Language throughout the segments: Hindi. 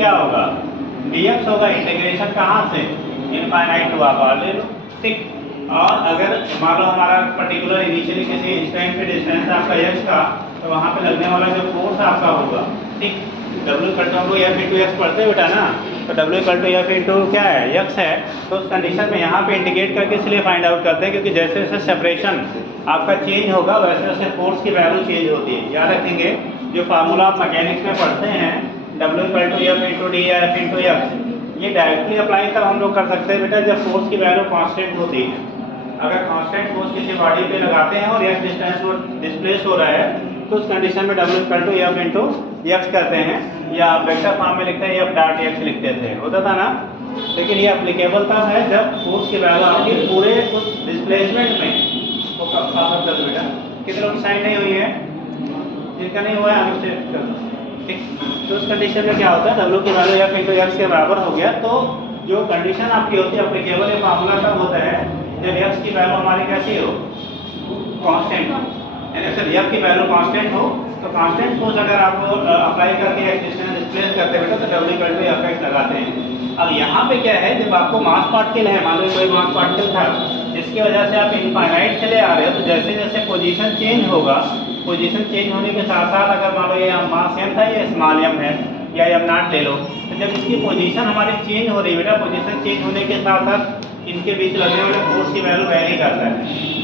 क्या होगा, dx होगा। इंटीग्रेशन कहाँ से, इनफाइनाइट टू आप ले लो, ठीक। और अगर मान लो हमारा पर्टिकुलर इनिशियली किसी इंस्टेंट पे डिस्टेंस आपका x का, तो वहाँ पे लगने वाला जो फोर्स आपका होगा, ठीक। W इक्वल टू हम लोग F इंटू एक्स पढ़ते बेटा ना, तो W equal to F into क्या है, x है। तो उस कंडीशन में यहाँ पे इंटीग्रेट करके इसलिए फाइंड आउट करते हैं क्योंकि जैसे जैसे सेपरेशन आपका चेंज होगा वैसे वैसे फोर्स की वैल्यू चेंज होती है। याद रखेंगे जो फार्मूला आप मैकेनिक्स में पढ़ते हैं, W equal to F into d या F इंटू एक्स, ये डायरेक्टली अप्लाई तब हम लोग कर सकते हैं बेटा जब फोर्स की वैल्यू कांस्टेंट होती है। अगर कांस्टेंट फोर्स किसी बॉडी पे लगाते हैं और x डिस्टेंस वो डिस्प्लेस हो रहा है, तो उस कंडीशन में W equal to F into x करते हैं, या वेक्टर फॉर्म में लिखते हैं F डॉट x लिखते थे, होता था ना। लेकिन ये एप्लीकेबल तब है जब फोर्स की वैल्यू आपकी पूरे उस डिस्प्लेसमेंट में वो कब कर बेटा। कितने लोग साइन नहीं हुई है, जिनका नहीं हुआ है आगे से कर दो, ठीक। तो उस कंडीशन में क्या होता है, W की वैल्यू F इंटू एक्स के बराबर हो गया। तो जो कंडीशन आपकी होती है एप्लीकेबल, ये फार्मूला तब होता है जब x की वैल्यू हमारी कैसी हो, कांस्टेंट हो, यानी सर f की वैल्यू कांस्टेंट हो। तो कांस्टेंट फोर्स अगर आप अप्लाई करके एक डिस्टेंस डिस्प्लेस करते हैं बेटा तो W इक्वल टू F लगाते हैं। अब यहाँ पे क्या है, जब आपको मास पार्टिकल है, मान लो कोई मास पार्टिकल था जिसकी वजह से आप इनफाइनाइट चले आ रहे हो, तो जैसे जैसे पोजीशन चेंज होगा, पोजीशन चेंज होने के साथ साथ अगर मान लो ये मास m था, ये स्मॉल m है या m नॉट ले लो, तो जब इसकी पोजीशन हमारी चेंज हो रही है बेटा, पोजीशन चेंज होने के साथ साथ इनके बीच लगने वाले फोर्स की वैल्यू वेरी करता है।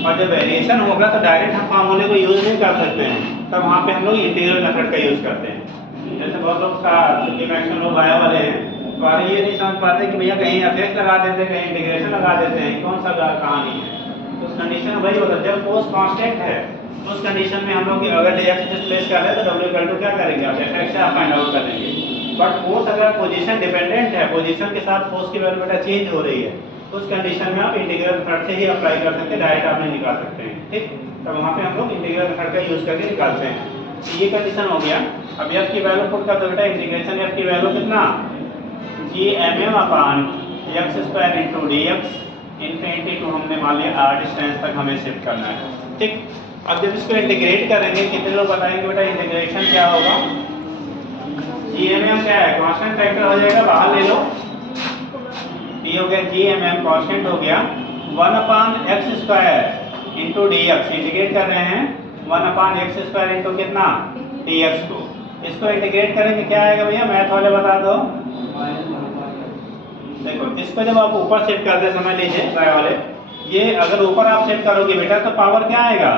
और जब वेरिएशन होगा तो डायरेक्ट हम फार्मूले को यूज नहीं कर सकते हैं, तब वहाँ पे हम लोग इंटीग्रल मेथड का यूज करते हैं। जैसे बहुत लोग मैक्सिमम लोग आया वाले हैं तो अरे ये नहीं समझ पाते कि भैया कहीं एफ लगा देते हैं, कहीं इंटीग्रेशन लगा देते हैं, कौन सा कहानी है। तो उस कंडीशन में वही होता है, जब फोर्स कांस्टेंट है तो उस कंडीशन में हम लोग अगर x डिस्प्लेस कर रहे हैं तो W इक्वल टू क्या करेंगे, आप एफ से आप फाइंड आउट कर लेंगे। बट फोर्स अगर पोजीशन डिपेंडेंट है, पोजीशन के साथ फोर्स की वैल्यू बेटा चेंज हो रही है, तो उस कंडीशन में आप इंटीग्रल मेथड से ही अप्लाई कर सकते हैं, डायरेक्ट आप नहीं निकाल सकते हैं, ठीक। तो वहाँ पे हम लोग इंटीग्रल मेथड का यूज करके निकालते हैं। तो ये कंडीशन हो गया। अब f की वैल्यू पुट कर दो बेटा, इंटीग्रेशन f की वैल्यू कितना, gmm upon x square into D x, infinity to हमने मान लिया r डिस्टेंस तक हमें शिफ्ट करना है, ठीक। अब जब इसको इंटीग्रेट करेंगे, कितने लोग बताएंगे बेटा इंटीग्रेशन क्या होगा, gmm क्या है, कांस्टेंट फैक्टर हो जाएगा, बाहर ले लो, ये हो गया gmm कांस्टेंट हो गया, 1 upon x square into D X, integrate कर रहे हैं 1 अपान एक्स स्क्वायर इंटू कितना डी एक्स को। इसको इंटीग्रेट करेंगे क्या आएगा भैया, मैथ वाले बता दो। देखो इसको जब आप ऊपर सेट करते समझ लीजिए बाय वाले, ये अगर ऊपर आप सेट करोगे बेटा तो पावर क्या आएगा,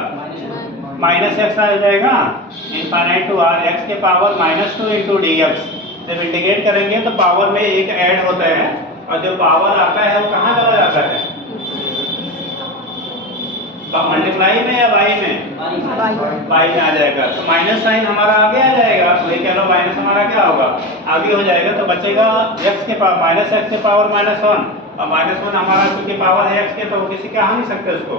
माइनस एक्स आ जाएगा, इनफाइनाइट टू आर एक्स के पावर -2 इंटू डी एक्स। जब इंटीग्रेट करेंगे तो पावर में एक ऐड होता है, और जो पावर आता है वो कहाँ चला जाता है, मल्टीप्लाई में या बाई में, बाई में आ जाएगा। तो माइनस साइन हमारा आगे आ जाएगा, तो ये कह लो माइनस हमारा क्या होगा, आगे हो जाएगा। तो बचेगा x के पावर माइनस एक्स के पावर -1, और -1 हमारा क्योंकि पावर है x के, तो वो किसी का आ नहीं सकते, उसको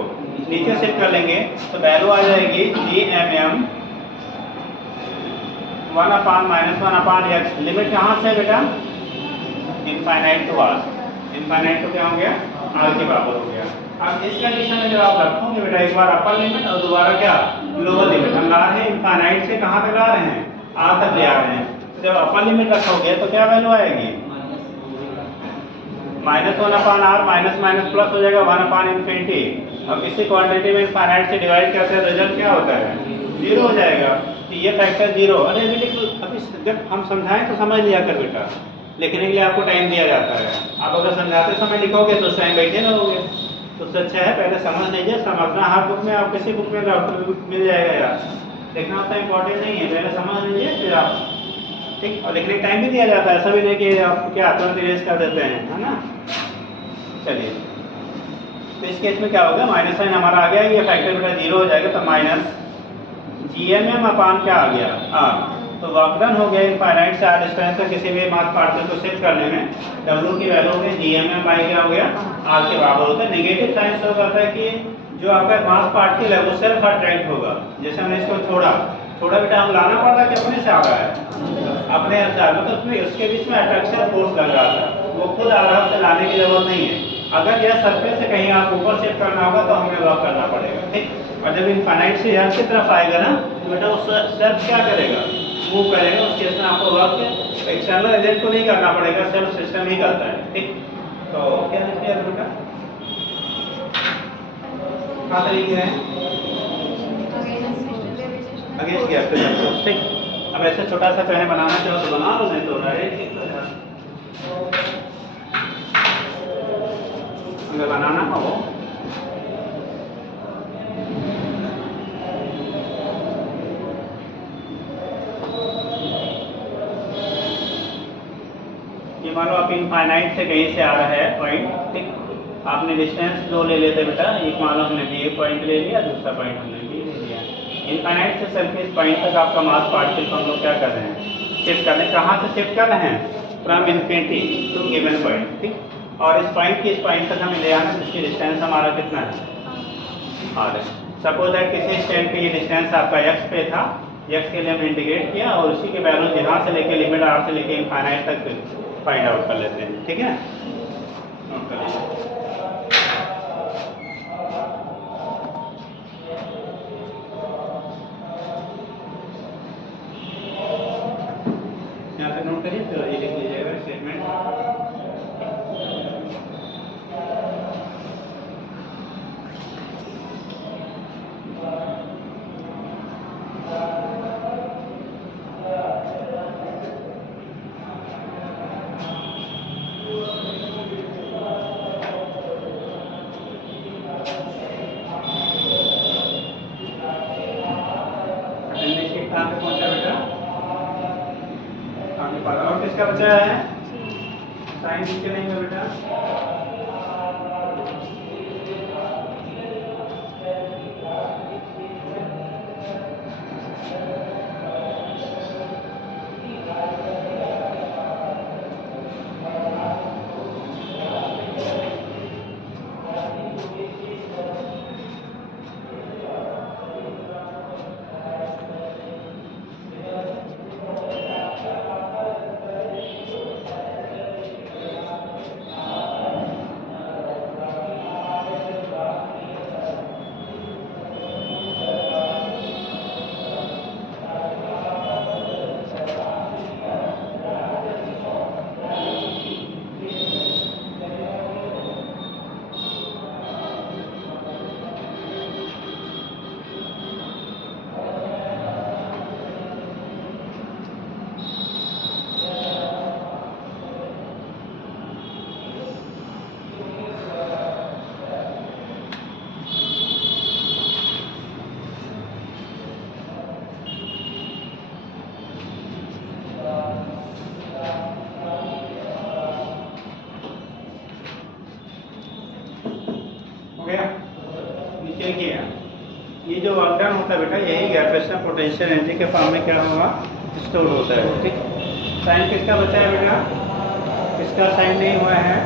नीचे शिफ्ट कर लेंगे तो वैल्यू आ जाएगी gmm 1 upon -1 upon x। Limit कहाँ से बेटा, infinite to r, infinite to क्या हो गया, r के बराबर हो गया। अब इस कंडीशन में जब आप रखोगे बेटा, एक बार अपर लिमिट और दोबारा क्या लोअर लिमिट, हम ला रहे हैं इनफाइनाइट से कहाँ तक ला रहे हैं, r तक ले आ रहे हैं। तो जब अपर लिमिट रखोगे तो क्या वैल्यू आएगी, -1 अपान r, माइनस माइनस प्लस हो जाएगा 1 अपान इन्फिनिटी। अब इसी क्वांटिटी में इनफाइनाइट से डिवाइड करते हैं, रिजल्ट क्या होता है, 0 हो जाएगा। तो ये फैक्टर 0, अरे अभी जब हम समझाएं तो समझ लिया कर बेटा, लिखने के लिए आपको टाइम दिया जाता है। आप अगर समझाते समय लिखोगे तो उस टाइम बैठे रहोगे, तो उससे अच्छा है पहले समझ लीजिए। समझना हर बुक में, आप किसी बुक में मिल जाएगा यार, लिखना उतना इम्पोर्टेंट नहीं है, पहले समझ लीजिए फिर आप, ठीक। और लिखने का टाइम भी दिया जाता है, ऐसा भी नहीं कि आप क्या तुरंत इरेज कर देते हैं, है ना। चलिए तो इस केस में क्या होगा, माइनस साइन हमारा आ गया, ये फैक्टर बेटा 0 हो जाएगा, तो माइनस gmm अपान क्या आ गया r। तो वर्कडन हो गया इनफाइनाइट से r डिस्टेंस तक किसी भी मास पार्टिकल को शिफ्ट करने में, W की वैल्यू में gmm बाई क्या हो गया, r के बराबर होता है। नेगेटिव साइन शो करता है कि जो आपका मास पार्टिकल है वो सेल्फ अट्रैक्ट होगा। जैसे हमने इसको छोड़ा बेटा, हम लाना पड़ता कि अपने से आ रहा है, अपने से आ रहा, तो उसमें उसके बीच में अट्रैक्शन फोर्स लग रहा था, वो खुद आराम से लाने की जरूरत नहीं है। अगर यह सरफेस से कहीं आप ऊपर शिफ्ट करना होगा तो हमें वर्क करना पड़ेगा, ठीक। और जब इनफाइनाइट से यहाँ की तरफ आएगा ना, तो बेटा उस सेल्फ क्या करेगा, मूव करेगा उस केस में आपको वर्क एक्सटर्नल एजेंट को नहीं करना पड़ेगा, सेल्फ सिस्टम ही करता है। ठीक, तो क्या है इसमें बेटा क्या तरीके हैं अगेंस्ट गैप। ठीक, अब ऐसे छोटा सा चाहे बनाना चाहो तो बना लो, नहीं तो राइट अगर बनाना हो। ये मान लो आप इनफाइनाइट से कहीं से आ रहा है पॉइंट। ठीक, आपने डिस्टेंस दो ले लेते बेटा, एक मान लो हमने ये पॉइंट ले लिया, दूसरा पॉइंट हमने ये ले लिया। इनफाइनाइट से सरफेस पॉइंट तक आपका मास पार्टिकल को हम लोग क्या कर रहे हैं, शिफ्ट कर रहे हैं। कहाँ से शिफ्ट कर रहे हैं, from infinity to given point. ठीक, और इस पॉइंट की इस पॉइंट तक हमें ले आना, जिसकी डिस्टेंस हमारा कितना है, आर है। सपोज दैट किसी स्टैंड पे ये डिस्टेंस आपका x पे था, x के लिए हमने इंटीग्रेट किया और उसी के वैल्यू यहाँ से लेके लिमिट r से लेके इनफाइनाइट तक फाइंड आउट कर लेते हैं। ठीक है, नोट कर लीजिए। यहाँ पे नोट करिए, फिर ये लिख लीजिएगा स्टेटमेंट। और किसका बचा है, साइन नीचे नहीं है बेटा। नीचे किया, ये जो वर्क डन होता है बेटा, यही गैरेशनल पोटेंशियल एनर्जी के फॉर्म में क्या होगा, स्टोर होता है। ठीक, साइन किसका बचा है बेटा, इसका साइन नहीं हुआ है।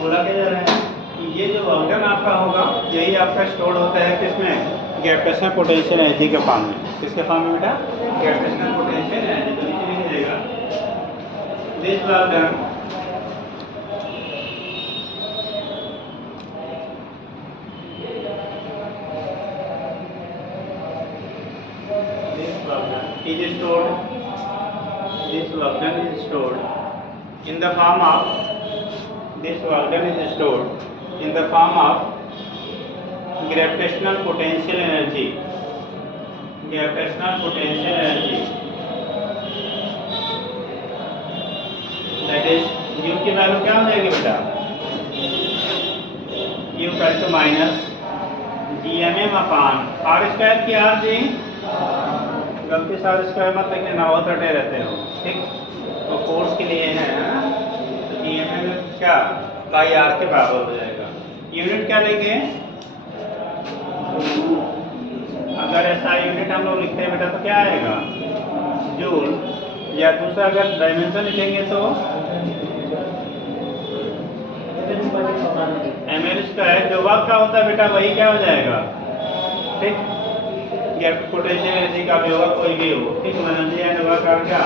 बोला क्या जा रहा है कि ये जो वर्क आपका होगा, यही आपका स्टोर होता है किसमें, गैरेशनल पोटेंशियल एनर्जी के फॉर्म में। किसके फॉर्म में बेटा, गैरेशनल पोटेंशियल एनर्जी। तो नीचे लिख जाएगा this work done is stored, this work done is stored in the form of, this work done is stored in the form of gravitational potential energy, gravitational potential energy, that is u की वैल्यू क्या हो जाएगी बेटा, u equal to minus gmm upon r square की आर जी, गलती से आर स्क्वायर मत लिखने, ना बहुत रटे रहते हो। ठीक, तो फोर्स के लिए है तो gmm क्या बाई आर के बराबर हो जाएगा। यूनिट क्या लेंगे, अगर ऐसा यूनिट हम लोग लिखते हैं बेटा तो क्या आएगा, जूल, या दूसरा अगर डायमेंशन लिखेंगे तो वहाँ क्या होता है बेटा, वही क्या हो जाएगा, ठीक, पोटेंशियल एनर्जी का भी होगा, कोई भी हो, ठीक। एनर्जी एंड वर्क आर क्या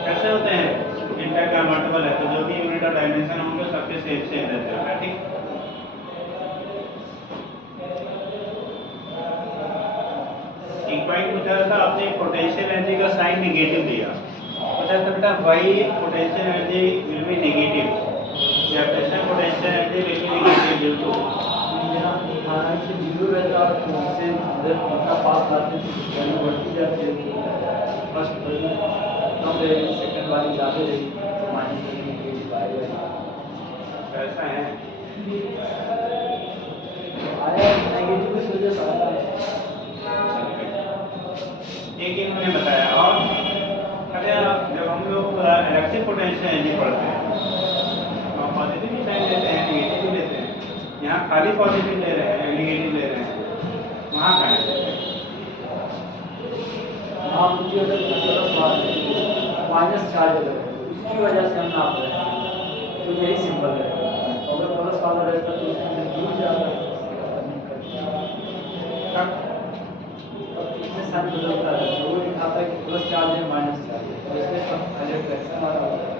कैसे होते हैं, इंटर का मल्टीपल है, तो जो भी यूनिट ऑफ डायमेंशन होंगे सबके सेम रहते हैं, ठीक। एक पॉइंट पूछा था आपने, पोटेंशियल एनर्जी का साइन नेगेटिव दिया, पूछा था बेटा why potential energy will be negative, या pressure potential energy will be negative due to, हालांकि जीरो रहता है तो उससे इधर पक्का पास लाते हैं तो वैल्यू बढ़ती जाती है, फर्स्ट वैल्यू कम रहेगी, सेकंड वाली ज़्यादा रहेगी, माइनस करने के लिए आएगा, ऐसा है आया नेगेटिव इस वजह से आता है। एक इन्होंने बताया। और अरे जब हम लोग इलेक्ट्रिक पोटेंशियल एनर्जी पढ़ते हैं तो हम पॉजिटिव भी साइन लेते हैं, नेगेटिव भी लेते हैं, यहाँ खाली पॉजिटिव ले रहे हैं, नेगेटिव ले रहे हैं, वहाँ का है आप मुझे अगर माइनस चार्ज अगर है उसकी वजह से हम नाप रहे हैं तो यही सिंपल है, अगर प्लस वाला रहता तो उसके अंदर दूर जाता है, इसमें साइन बदलता है, वो दिखाता है कि प्लस चार्ज है माइनस चार्ज है, तो इसमें सब अलग कैसे मारा होता है,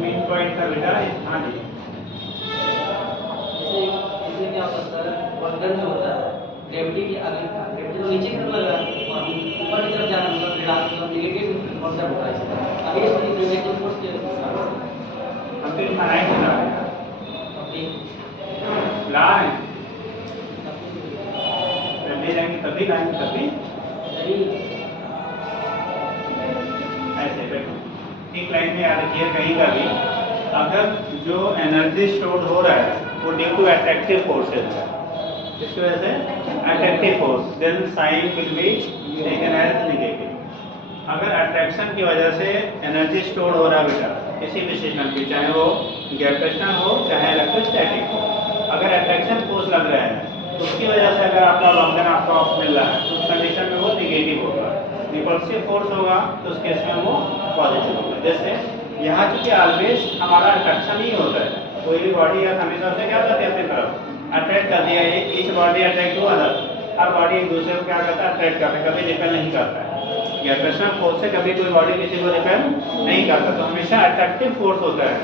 मेन पॉइंट था बेटा। हाँ जी, जैसे क्या होता है, वर्धन जो होता है ग्रेविटी की, अगर ग्रेविटी तो नीचे की तरफ लग रहा है और ऊपर की तरफ जाना मतलब ऋणात्मक नेगेटिव वर्धन होता है, अभी इस नेगेटिव फोर्स के हम तो इनफाइनाइट ला रहे हैं, अपनी ला रहे हैं, ले जाएंगे तभी लाएंगे तभी, ऐसे बैठो एक लाइन में याद रखिए कहीं का भी, अगर जो एनर्जी स्टोर हो रहा है वो ड्यू टू अट्रैक्टिव फोर्सेज है, इसकी वजह से attractive force, then sign will be taken as negative. अगर अट्रैक्शन की वजह से एनर्जी स्टोर हो रहा है बेटा किसी भी सिस्टम की, चाहे वो ग्रेविटेशनल हो चाहे इलेक्ट्रोस्टैटिक हो, अगर अट्रैक्शन फोर्स लग रहा है तो उसकी वजह से अगर आपका लंबन आपका मिल रहा है तो उस कंडीशन में वो नेगेटिव होगा, रिपल्सिव फोर्स होगा तो उस केस में वो पॉजिटिव होगा। जैसे यहाँ चूंकि ऑलवेज हमारा अट्रैक्शन ही होता है, कोई भी बॉडी या हमेशा से क्या करती है अपनी तरफ अट्रैक्ट कर दिया, ईच बॉडी अट्रैक्ट हुआ था, हर बॉडी एक दूसरे को क्या करता है अट्रैक्ट करता है, कभी रिपेल नहीं करता है, ग्रेविटेशनल फोर्स से कभी कोई बॉडी किसी को रिपेल नहीं करता, तो हमेशा अट्रैक्टिव फोर्स होता है,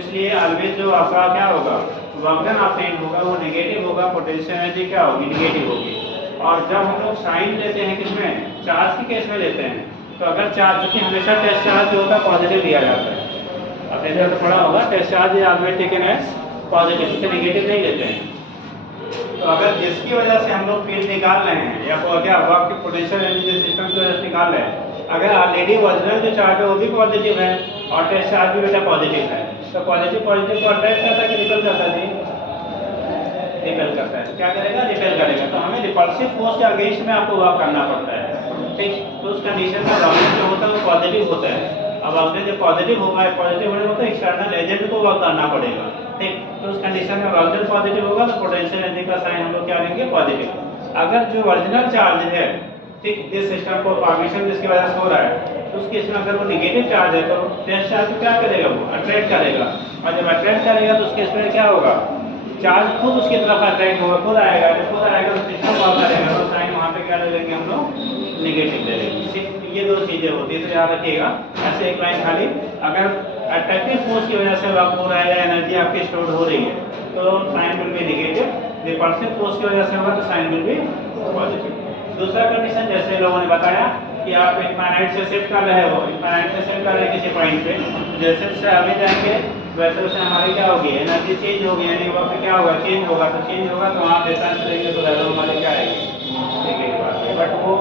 इसलिए ऑलवेज जो आपका क्या होगा वर्क डन ऑफ एंड होगा वो नेगेटिव होगा, पोटेंशियल एनर्जी क्या होगी नेगेटिव होगी। और जब हम लोग साइन लेते हैं किसमें, चार्ज के केस में लेते हैं, तो अगर चार्ज क्योंकि हमेशा टेस्ट चार्ज जो होता है पॉजिटिव लिया जाता है, अपने इधर तो पड़ा होगा test charge always taken as positive, उससे नेगेटिव नहीं लेते हैं। तो अगर जिसकी वजह से हम लोग फील्ड निकाल रहे हैं या क्या वर्क की पोटेंशियल एनर्जी सिस्टम की वजह से निकाल रहे हैं, अगर ऑलरेडी ओरिजिनल जो चार्ज है वो भी पॉजिटिव है और टेस्ट चार्ज भी बेटा पॉजिटिव है, तो पॉजिटिव को अट्रैक्ट करता है कि रिपेल करता है जी, रिपेल करता है, क्या करेगा रिपेल करेगा, तो हमें रिपल्सिव फोर्स के अगेंस्ट में आपको वर्क करना पड़ता है, ठीक। तो उस कंडीशन में वर्क जो होता है वो पॉजिटिव होता है, अब आपने जब पॉजिटिव होगा, पॉजिटिव होने को एक्सटर्नल एजेंट को वर्क करना पड़ेगा, ठीक। तो उस कंडीशन में वर्क पॉजिटिव होगा तो पोटेंशियल एनर्जी का साइन हम लोग क्या लेंगे पॉजिटिव। अगर जो ओरिजिनल चार्ज है, ठीक, जिस सिस्टम को फॉर्मेशन जिसकी वजह से हो रहा है, तो उस केस में अगर वो नेगेटिव चार्ज है तो टेस्ट चार्ज को क्या करेगा वो अट्रैक्ट करेगा, और जब अट्रैक्ट करेगा तो उस केस में क्या होगा चार्ज खुद उसकी तरफ अट्रैक्ट होगा, खुद आएगा, जब खुद आएगा तो सिस्टम वर्क करेगा, तो साइन वहाँ पे क्या ले लेंगे हम लोग नेगेटिव ले लेंगे, ठीक। ये दो चीज़ें होती है, तो याद रखिएगा। ऐसे एक लाइन खाली, अगर अट्रैक्टिव फोर्स की वजह से वर्क हो रहा है या एनर्जी आपकी स्टोर हो रही है तो sign will be negative, repulsive force की वजह से होगा तो साइन विल बी पॉजिटिव। दूसरा कंडीशन जैसे लोगों ने बताया कि आप इनफाइनाइट से शिफ्ट कर रहे हो, इनफाइनाइट से शिफ्ट कर रहे हैं किसी पॉइंट पे, जैसे जैसे आगे जाएंगे वैसे वैसे हमारी क्या होगी एनर्जी चेंज होगी, यानी वक्त क्या होगा चेंज होगा, तो चेंज होगा तो वहाँ डिफरेंस लेंगे तो वैल्यू हमारी क्या आएगी देखिए की बात है, बट वो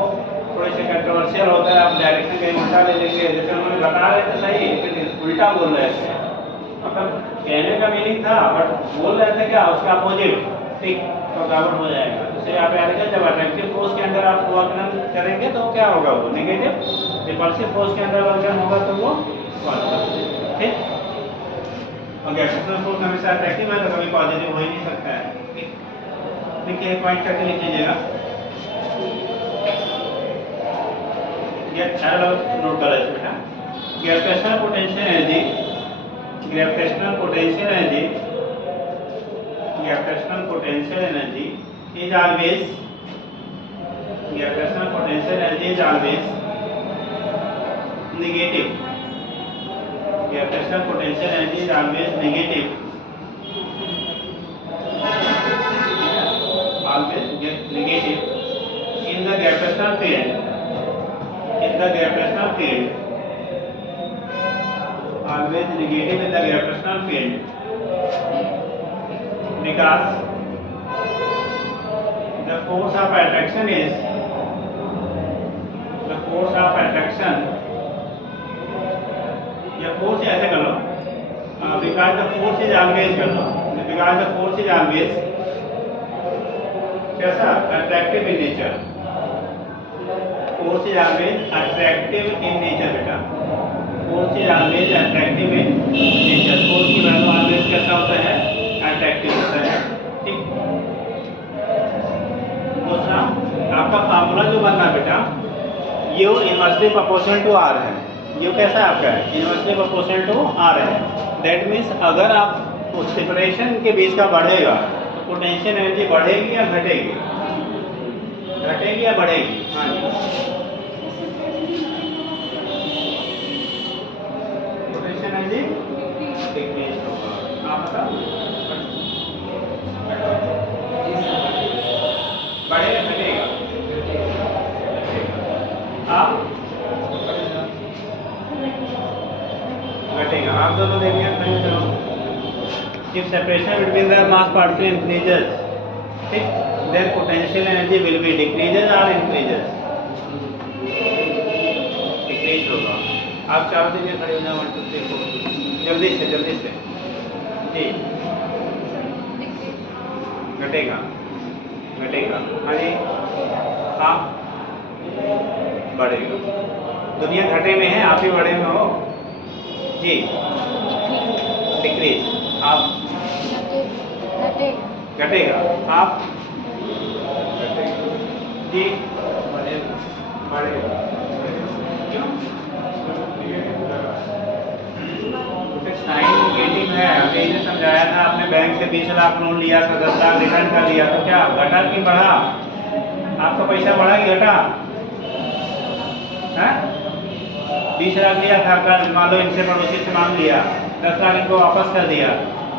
थोड़ी सी कंट्रोवर्शियल होता है, आप डायरेक्शन कहीं उल्टा ले लेंगे, जैसे उन्होंने बता रहे थे सही लेकिन उल्टा बोल रहे थे, मतलब कहने का मीनिंग था बट बोल रहे थे क्या उसका अपोजिट, ठीक, तो गड़बड़ हो जाएगा। इसलिए आप याद रखें जब अट्रैक्टिव फोर्स के अंदर आप वर्क करेंगे तो क्या होगा वो नेगेटिव, रिपल्सिव फोर्स के अंदर वर्क होगा तो वो पॉजिटिव, ठीक। और ग्रेविटेशनल फोर्स हमेशा अट्रैक्टिव है तो कभी पॉजिटिव हो ही नहीं सकता है, ठीक। देखिए पॉइंट करके लिख लीजिएगा, ये नोट कर लीजिए बेटा। Gravitational potential energy, gravitational potential energy, gravitational potential energy is always gravitational potential energy is always negative. Gravitational potential energy is always negative. Always negative in the gravitational field. In the gravitational field. Always negative in the gravitational field. Because the force of attraction is या फोर्स ऐसे कर लो because the force is always कर लो because the force is always कैसा attractive in nature. Force is always attractive in nature बेटा. Force is always attractive in nature. Force की वैल्यू always कैसा होता है attractive होता है. ठीक. दूसरा आपका फार्मूला जो बनना बेटा U inversely proportional to R है. U कैसा है आपका इनवर्सली प्रोपोर्शनल टू R है. दैट मीन्स अगर आप उस सेपरेशन के बीच का बढ़ेगा तो पोटेंशियल एनर्जी बढ़ेगी या घटेगी? घटेगी या बढ़ेगी? हाँ जी. पोटेंशियल एनर्जी डिक्रीज होगा. आप बताओ बढ़ेगा घटेगा? आप घटेगा. आप दोनों देखिए चलो. If separation between the mass particle increases, ठीक, then potential energy will be decreases or increases? Decrease होगा. आप चारों दिन खड़े हो जाओ. 1 2 3 4 जल्दी से जी. घटेगा. हाँ जी. आप बढ़ेगा. दुनिया घटे में है, आप ही बढ़े में हो जी. डिक्रीज. आप घटेगा. आप जी बढ़ेगा. क्यों? साइन नेगेटिव है. अभी ने समझाया था. आपने बैंक से 20 लाख लोन लिया था, 10 लाख रिटर्न कर लिया, तो क्या घटा कि बढ़ा? आपका पैसा बढ़ा कि घटा? 20 लाख लिया था, मान लो इनसे पड़ोसी से मांग लिया, 10 लाख इनको वापस कर दिया.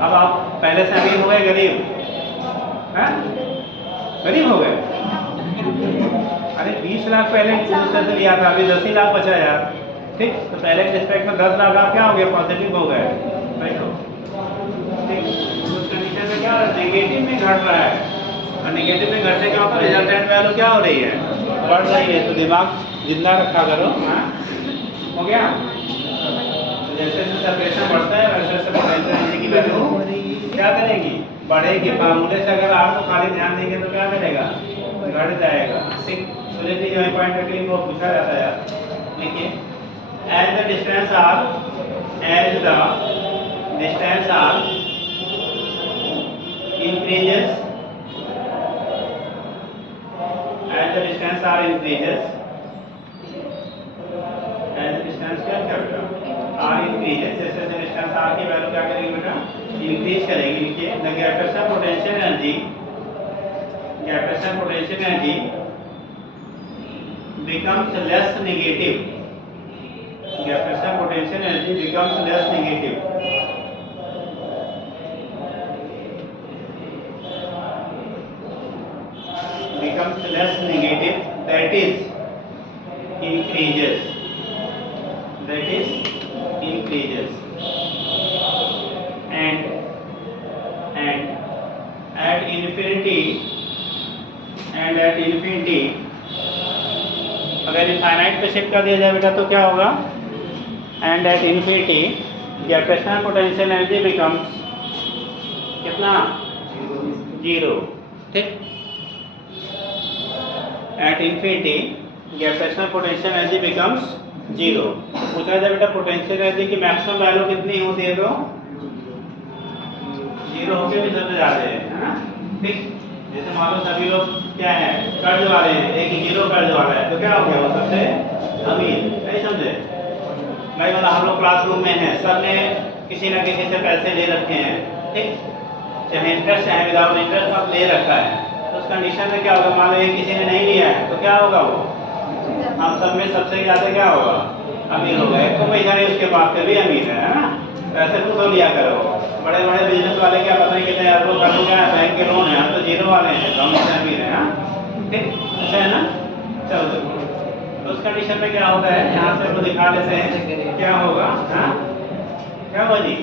अब आप पहले से अमीर हो गए गरीब? गरीब हो गए. अरे 20 लाख पहले दूसरे से लिया था, अभी 10 ही लाख बचा यार. ठीक. तो पहले के रिस्पेक्ट में 10 लाख आप क्या हो गया? पॉजिटिव हो गए. बैठो. ठीक. उस कंडीशन में क्या नेगेटिव में घट रहा है, और नेगेटिव में घटने के बाद रिजल्टेंट वैल्यू क्या हो रही है? बढ़ रही है. तो दिमाग जिंदा रखा करो. हो गया. जैसे जैसे सेपरेशन बढ़ता है वैसे वैसे पोटेंशियल एनर्जी की वैल्यू क्या करेगी? बढ़ेगी. फार्मूले से अगर आप तो खाली ध्यान देंगे तो क्या करेगा? घट जाएगा. ठीक. तो जैसे यही पॉइंट रख के वो पूछा जाता है. देखिए, as the distance r increases, as the distance r increases, as the distance क्या बेटा? r increases. जैसे जैसे डिस्टेंस r की वैल्यू क्या करेगी बेटा? इंक्रीज करेगी. देखिए, the gravitational potential energy becomes less negative. Gravitational potential energy becomes less negative. That is increases. And at infinity अगर इनफाइनाइट पे शिफ्ट कर दिया जाए बेटा तो क्या होगा? And at infinity gravitational potential energy becomes कितना? 0. ठीक. At infinity gravitational potential energy becomes 0. पूछा जाए बेटा पोटेंशियल एनर्जी की मैक्सिमम वैल्यू कितनी होती है? तो 0 होके भी चले जाते हैं, है ना. ठीक. जैसे मान लो सभी लोग क्या है? कर्ज वाले हैं. एक 0 कर्ज वाला है तो क्या हो गया? वो सबसे अमीर. नहीं समझे भाई? मतलब हम लोग क्लासरूम में हैं, सबने किसी न किसी से पैसे ले रखे हैं. ठीक. चाहे इंटरेस्ट चाहे विदाउट इंटरेस्ट आप ले रखा है, तो उस कंडीशन में क्या होगा, मान लो ये किसी ने नहीं लिया है तो क्या होगा, वो हम सब में सबसे ज़्यादा क्या होगा, अमीर होगा। एक को पैसा नहीं उसके पास फिर भी अमीर है ना। तो ऐसे खुद हो लिया करो। बड़े बड़े बिजनेस वाले क्या पता नहीं कितने अरबों करोड़ों क्या है, बैंक के लोन है, हम तो जीरो वाले हैं, तो हम इससे अमीर हैं। ठीक ऐसा है ना। चलो देखो तो उस कंडीशन में क्या होता है, यहाँ से हम दिखा देते हैं क्या होगा। हाँ क्या होगा जी,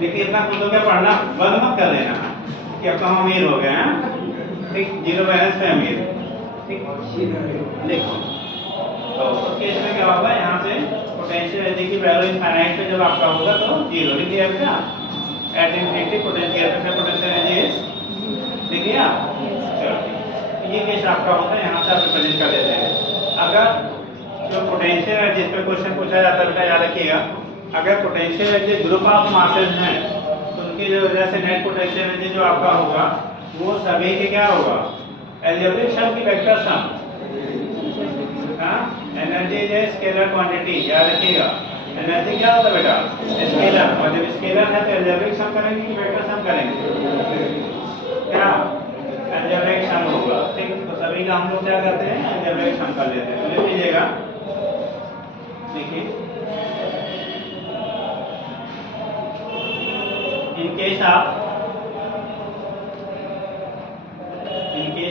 देखिए इतना खुद हो गया, पढ़ना बंद मत कर देना कि अब तो हम अमीर हो गए हैं। ठीक, जीरो बैलेंस पे अमीर। ठीक देखो तो उस केस में क्या होगा, यहाँ से पोटेंशियल एनर्जी की वैल्यू इनफाइनाइट पे जब आपका होगा तो जीरो लिख दिया बेटा। एट इनफिनिटी पोटेंशियल पे पोटेंशियल एनर्जी इज, देखिए आप। चलो ये केस आपका होता है, यहाँ से आप रिप्रेजेंट कर देते हैं। अगर जो पोटेंशियल एनर्जी पे क्वेश्चन पूछा जाता है बेटा, याद रखिएगा, अगर potential energy group of masses हैं तो उनकी जो वजह से नेट पोटेंशियल एनर्जी जो आपका होगा वो सभी के क्या होगा, अलजेब्रिक सम की वेक्टर सम। हाँ energy is a scalar quantity, याद रखिएगा। एनर्जी क्या होता है बेटा, स्केलर, और जब स्केलर है तो अलजेब्रिक सम करेंगे कि वेक्टर सम करेंगे, क्या अलजेब्रिक सम होगा। ठीक, तो सभी का हम लोग क्या करते हैं, अलजेब्रिक सम कर लेते हैं। तो लिख लीजिएगा, देखिए in case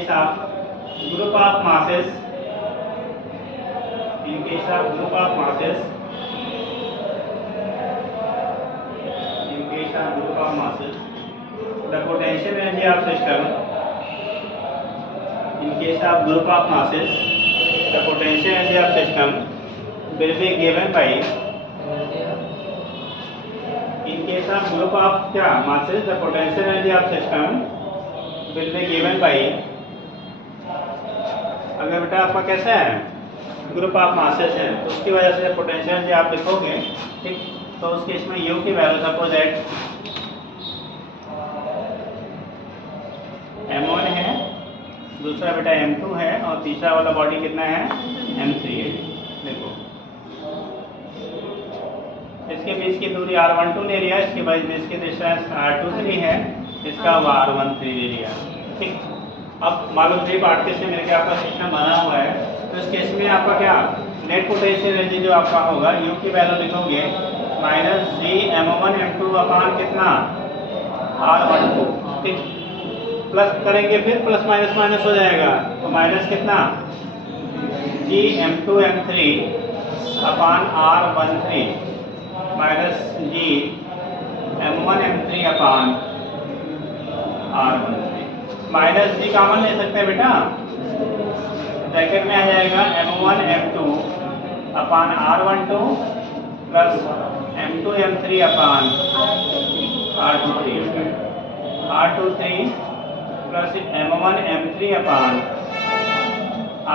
of group of masses, in case of group of masses, in case of group of masses, the potential energy of system, in case of group of masses, the potential energy of system will be given by, in case of group of क्या masses, the potential energy of system will be given by, अगर बेटा आपका कैसा है, ग्रुप ऑफ मासेस है तो उसकी वजह से पोटेंशियल एनर्जी आप लिखोगे। ठीक, तो उस केस में यू की वैल्यू सपोज दैट m1 है, दूसरा बेटा m2 है, और तीसरा वाला बॉडी कितना है, m3 है। देखो इसके बीच की दूरी r12 ले लिया, इसके बीच की डिस्टेंस r23 है, इसका r13 ले लिया। ठीक, अब मालूम 3 पार्ट के से मिलकर आपका सिस्टम बना हुआ है। तो इस केस में आपका क्या नेट पोटेंशियल एनर्जी जो आपका होगा, यू की वैल्यू लिखोगे माइनस जी m1 m2 अपान कितना r12। ठीक, प्लस करेंगे फिर प्लस माइनस माइनस हो जाएगा, तो माइनस कितना जी m2 m3 अपान r13 माइनस जी m1 m3 अपान r13। माइनस जी कॉमन ले सकते हैं बेटा, ब्रैकेट में आ जाएगा m1 m2 अपान r12 प्लस m2 m3 अपान r23 प्लस m1 m3 अपान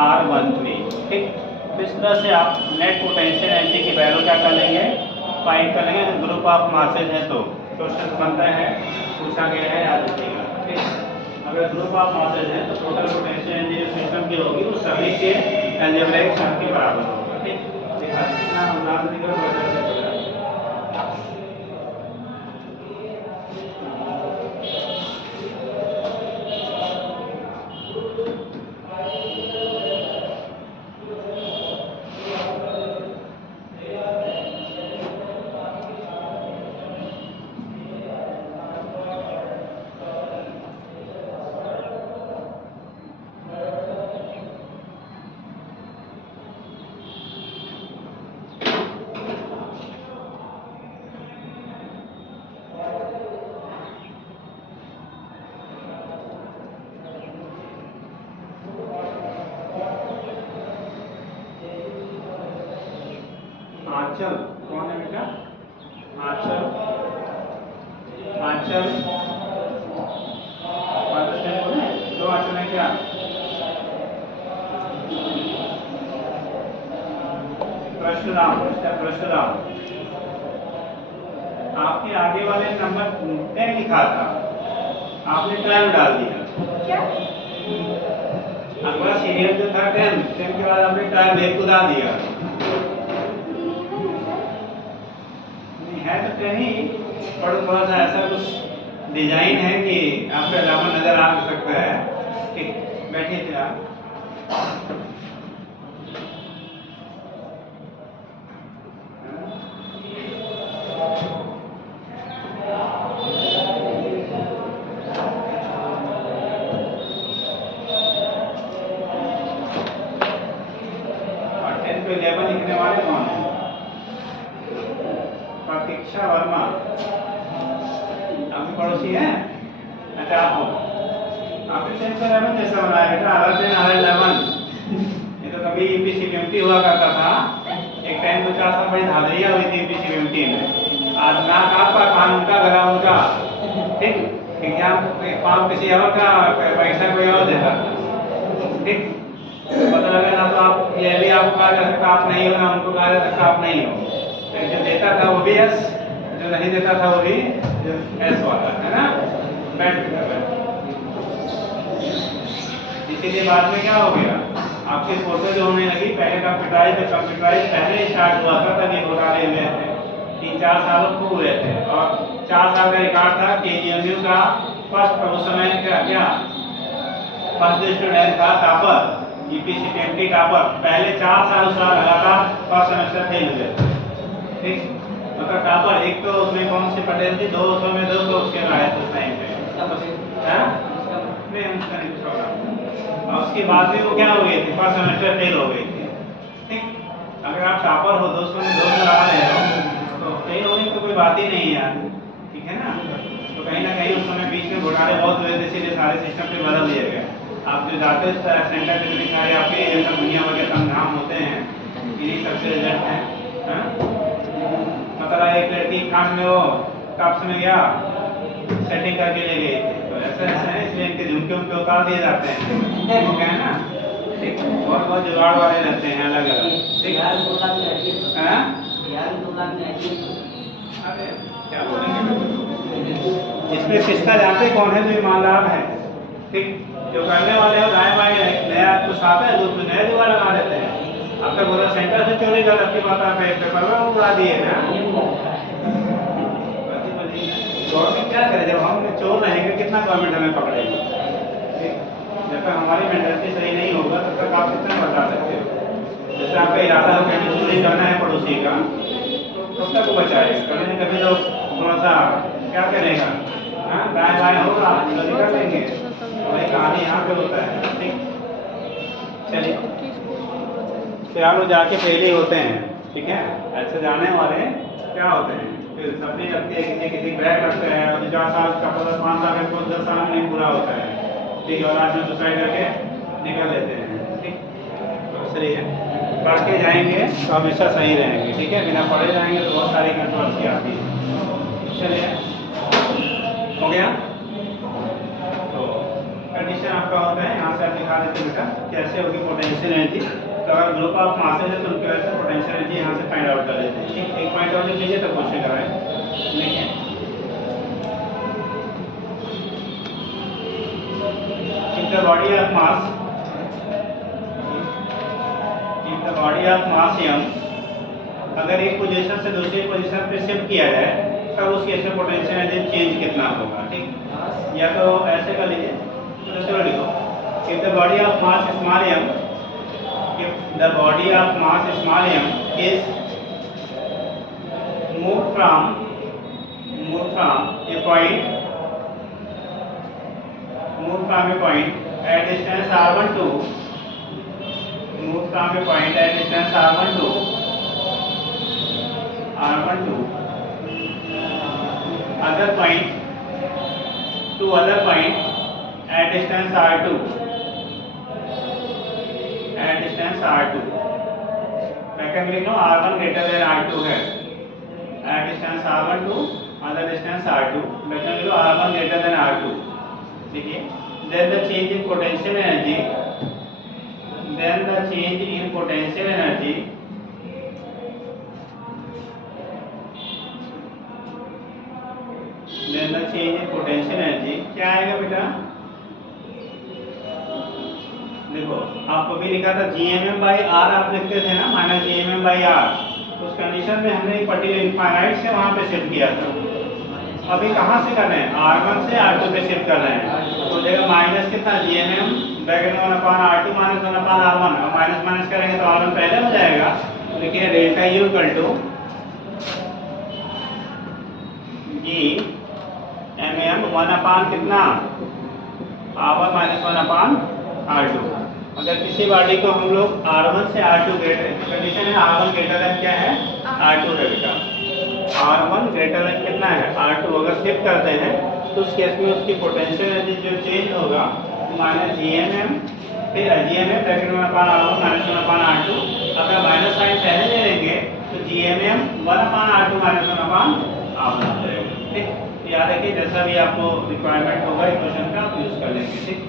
r13। ठीक, तो इस तरह से आप नेट पोटेंशियल एनर्जी की वैल्यू क्या कर लेंगे, फाइंड कर लेंगे। ग्रुप ऑफ मासेज है तो क्वेश्चन बनता है, पूछा गया है, याद रखिएगा। ठीक, अगर ग्रुप ऑफ मासेज है तो टोटल पोटेंशियल एनर्जी जो सिस्टम की होगी वो सभी के अलजेब्रिक सम के बराबर होगा। ठीक, देखा कितना उदाहरण दिख रहा है। आंचल कौन है बेटा, आंचल, आंचल दो आंचल है क्या, परशुराम, परशुराम आपके आगे वाले नंबर 10 लिखा था, आपने 12 डाल दिया। क्या? अगला सीरियल जो था 10 के बाद आपने 12 कुदा दिया। है तो कहीं पर थोड़ा सा ऐसा कुछ डिजाइन है कि आपका दामन नजर आ सकता है। ठीक, बैठिए थे आप। और 10 पे 11 लिखने वाले कौन है? प्रतीक्षा वर्मा, आपकी पड़ोसी है? अच्छा, आप हो। आपके 10 पे 11 जैसा बनाया बेटा, अलग दिन अलग 11। ये तो कभी यूपीसीबीएमटी हुआ करता था, एक टाइम 2-4 साल बड़ी धांधलियां हुई थी यूपीसीबीएमटी में। आज नाक आपका, कान उनका, गला उनका। ठीक, एग्जाम फॉर्म किसी और का, परीक्षा कोई और देता था। ठीक, पता लगा ना तो आप ये भी आपको कहा जा सकता आप नहीं हो, ना उनको कहा जा सकता आप नहीं हो। तो जो देता था वो भी एस, जो नहीं देता था वो भी एस वाला, है ना? बैठ। इसीलिए बाद में क्या हो गया, आपकी फोटो जो होने लगी, पहले कंप्यूटराइज पहले स्टार्ट हुआ था, तभी घोटाले हुए थे। 3-4 सालों को हुए थे, और 4 साल का रिकॉर्ड था केजीएमयू का फर्स्ट, उस समय क्या फर्स्ट स्टूडेंट था टॉपर, यूपीसीबीएमटी टॉपर। पहले 4 साल उसका लगातार फर्स्ट सेमेस्टर फेल हुए थे। ठीक, मतलब टॉपर। एक तो उसमें कौन सी पटेल थी, 200 में 200 उसके लाए थे उस टाइम पे, है? नहीं, उसका नहीं पूछा होगा। और उसके बाद भी वो क्या हो गई थी, फर्स्ट सेमेस्टर फेल हो गई थी। ठीक, अगर आप टॉपर हो, 200 में 200 लगा रहे हो, तो फेल होने की तो कोई बात ही नहीं है यार। ठीक है ना? तो कहीं ना कहीं उस समय बीच में घोटाले बहुत हुए थे, इसीलिए सारे सिस्टम पे बदल दिए गए। आप जो जाते सेंटर पे कितने सारे आपके ये सब दुनिया वगैरह संग्राम होते हैं, इन्हीं सबसे रिजल्ट हैं। मतलब एक लड़की कान में वो कप्स में गया, सेटिंग करके ले गई थी, तो ऐसा ऐसा है, इसलिए इनके झुमके उनके उतार दिए जाते हैं, वो क्या है ना। ठीक, बहुत बहुत जुगाड़ वाले रहते हैं अलग अलग। ठीक, अरे क्या बोलेंगे, इसमें किसका जानते कौन है जो ईमानदार है। ठीक, जो करने वाले हो दाएं बाएं नया कुछ आता है, तो नया जुगाड़ लगा देते हैं। अब तक बोला सेंटर से चोरी कर, आपकी बात आप पेपर में उड़ा दिए ना। गवर्नमेंट क्या करे, जब हम चोर रहेंगे कितना गवर्नमेंट हमें पकड़ेगी। ठीक, जब तक हमारी मेंटालिटी सही नहीं होगा तब तक आप कितना बता सकते हो। जैसे आपका इरादा हो कि चोरी करना है पड़ोसी का, तब तक वो बचाएगा। कभी न कभी तो थोड़ा सा क्या करेगा, दाएं बाएं होगा, चोरी कर लेंगे। वही कहानी यहाँ पे होता है। ठीक, चलिए, तो यार वो जाके पहले होते हैं। ठीक है, ऐसे जाने वाले क्या होते हैं, फिर सपने रखते हैं, किसी ब्रैक रखते हैं, और 4 साल का 5 साल का 10 साल में नहीं पूरा होता है। ठीक, और आज में सुसाइड करके निकल लेते हैं। ठीक, तो सही है, पढ़ के जाएंगे तो हमेशा सही रहेंगे। ठीक है, बिना पढ़े जाएंगे तो बहुत सारी कंट्रोवर्सी आती है। चलिए, हो गया। तो कंडीशन आपका होता है, यहाँ से आप दिखा देते बेटा कैसे होगी पोटेंशियल एनर्जी। तो अगर ग्रुप ऑफ मासेस है तो उनकी वजह से पोटेंशियल एनर्जी यहाँ से फाइंड आउट कर लेते हैं। ठीक, एक पॉइंट और लिख लीजिए तो क्वेश्चन कराएं। लिखें, if the body of mass m, अगर एक पोजीशन से दूसरी पोजीशन पे शिफ्ट किया जाए तब उसकी ऐसे पोटेंशियल एनर्जी चेंज कितना होगा। ठीक, या तो ऐसे कर लीजिए, तो चलो लिखो, if the body of mass small m, if the body of mass small m is moved from a point at distance r1 to other point at distance r2 वैकल्पिक लिख लो, r1 greater than r2 है, at distance r1 to other distance r2, वैकल्पिक लिख लो r1 greater than r2। ठीक है, then the change in potential energy क्या आएगा बेटा, देखो आपको भी लिखा था GMM/R, आप लिखते थे ना -GMM/R। उस कंडीशन में हमने एक पर्टिकुलर इनफाइनाइट से वहां पे शिफ्ट किया था। अभी कहाँ से कर रहे हैं, R1 से R2 पे शिफ्ट कर रहे हैं, तो देखो माइनस कितना GMM ब्रैकेट में 1/R2 माइनस 1/R1, और माइनस माइनस करेंगे तो R1 पहले हो जाएगा। तो लिखिए delta U equal to GMM 1/, कितना R1 माइनस 1/R2। अगर किसी बॉडी को हम लोग R1 से R2 ग्रेटर, कंडीशन है R1 ग्रेटर देन क्या है, R2 रहेगा, R1 ग्रेटर देन कितना है, R2। अगर शिफ्ट करते हैं तो उस केस में उसकी पोटेंशियल एनर्जी जो चेंज होगा माइनस GMM, फिर GMM ब्रैकेट में R1 माइनस 1/R2। अगर माइनस साइन पहले ले लेंगे तो GMM 1/R2 माइनस 1/R1 आ जाएगा। ठीक, याद रखिए जैसा भी आपको रिक्वायरमेंट होगा इक्वेशन का आप यूज कर लेंगे। ठीक,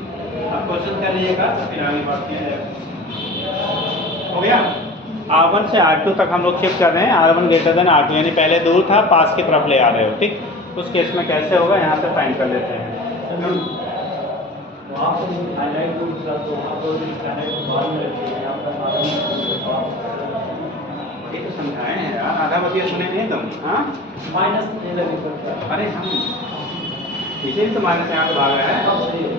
आप क्वेश्चन कर लीजिएगा तो फिर आगे बात किया जाएगा। हो गया, R1 से R2 तक हम लोग शिफ्ट कर रहे हैं, R1 ग्रेटर देन R2, यानी पहले दूर था पास की तरफ ले आ रहे हो। ठीक, उस केस में कैसे होगा यहाँ से फाइंड कर लेते हैं। वहाँ पर हाईलाइट दूसरा, तो वहाँ पर हाईलाइट बाद में रखिए, यहाँ पर ये तो समझाए हैं यार, आधा बतिया सुने नहीं तुम। हाँ, माइनस नहीं लगे सकता। अरे हम इसीलिए तो माइनस यहाँ पे भागा है, अब सही है।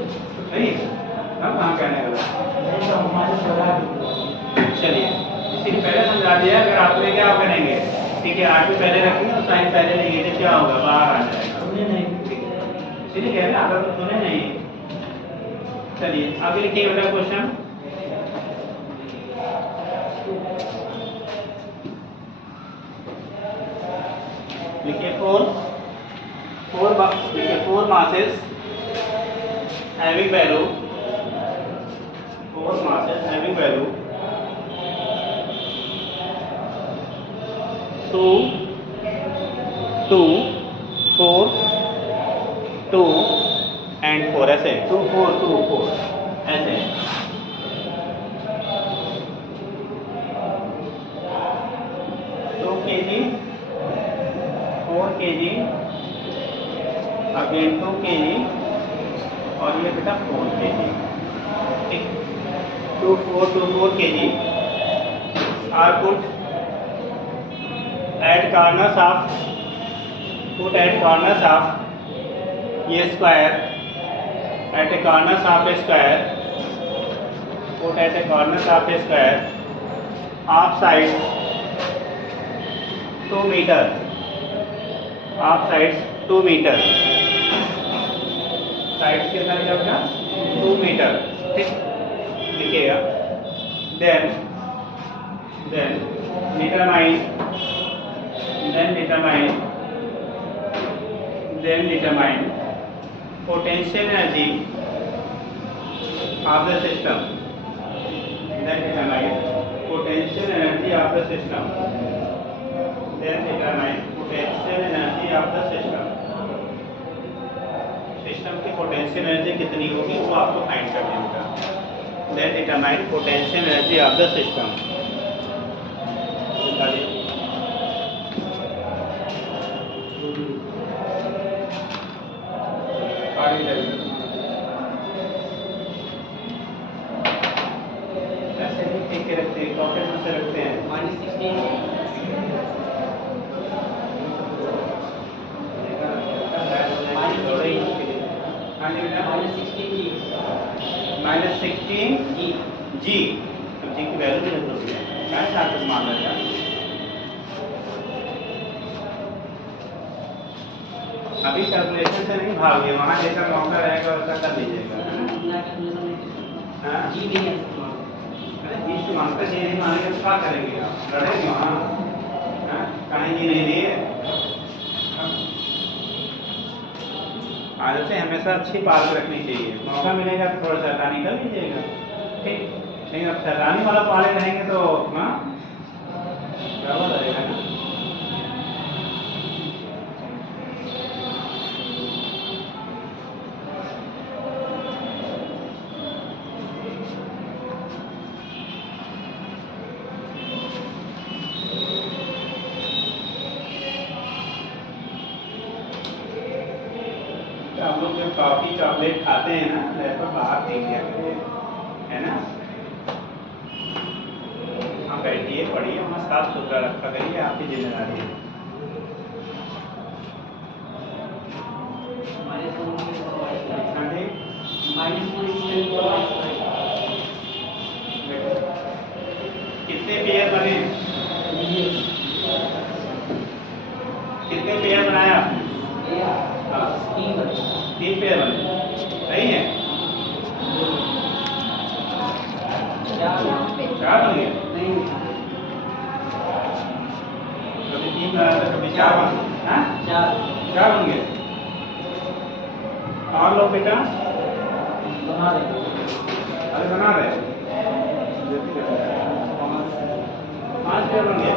सही हम कहाँ कहने लगा। नहीं तो माइनस लगा। चलिए इसीलिए पहले समझा दिया। अगर आपने क्या करेंगे, ठीक है, R2 पहले रखेंगे और साइन पहले लेंगे तो क्या होगा, बाहर आ जाएगा। सुने नहीं, इसीलिए कह रहे हैं अगर तो सुने नहीं। चलिए आगे लिखिए बेटा क्वेश्चन। लिखिए four masses having value, 4 masses having value 2, 2, 4, 2 and 4, ऐसे 2, 4, 2, 4 ऐसे। kg 4 kg अगेन 2 kg और ये बेटा 4 kg। ठीक, 2, 4, 2, 4 kg are put at corners of ये square at a corners of a square, put at a corners of a square half sides 2 meter, half sides 2 meter, sides कितना लिया होगा 2 मीटर। ठीक, लिखिएगा। Then determine potential energy of the system, then determine potential energy of the system, system की पोटेंशियल एनर्जी कितनी होगी वो आपको फाइंड करना होगा। Then determine potential energy of the system. ऐसे ही ठीक रखते हैं, पॉकेट में से रखते हैं। -16 हाँ जी बेटा, -16 जी। अब जी की वैल्यू भी जरूर क्या है, साथ मान लेगा। अभी कैलकुलेशन से नहीं भागिए, वहाँ जैसा मौका रहेगा वैसा कर लीजिएगा। हाँ जी नहीं है। जी से मानते जी नहीं मानेंगे तो क्या करेंगे आप, लड़ेंगे वहाँ। हाँ, कहीं जी नहीं दिए। आदतें हमेशा अच्छी पाल रखनी चाहिए, मौका मिलेगा तो थोड़ा शैतानी कर लीजिएगा। ठीक, लेकिन अब शैतानी वाला पाले रहेंगे तो हाँ गड़बड़ रहेगा ना। हम लोग जब कॉफी चॉकलेट खाते हैं ना, लैपटॉप बाहर फेंक दिया करिए, है ना। हाँ बैठिए, पढ़िए, वहाँ साफ सुथरा रखा करिए, आपकी जिम्मेदारी है। हाँ जी, कितने पेयर बने, कितने पेयर बनाया आपने? हाँ, 3 पेयर बने, सही है। 4 बन गए, कभी 3 बनाया था, कभी 4 बन, हाँ 4 बन गए। और लोग बेटा अरे बना रहे, 5 पेयर बन गए।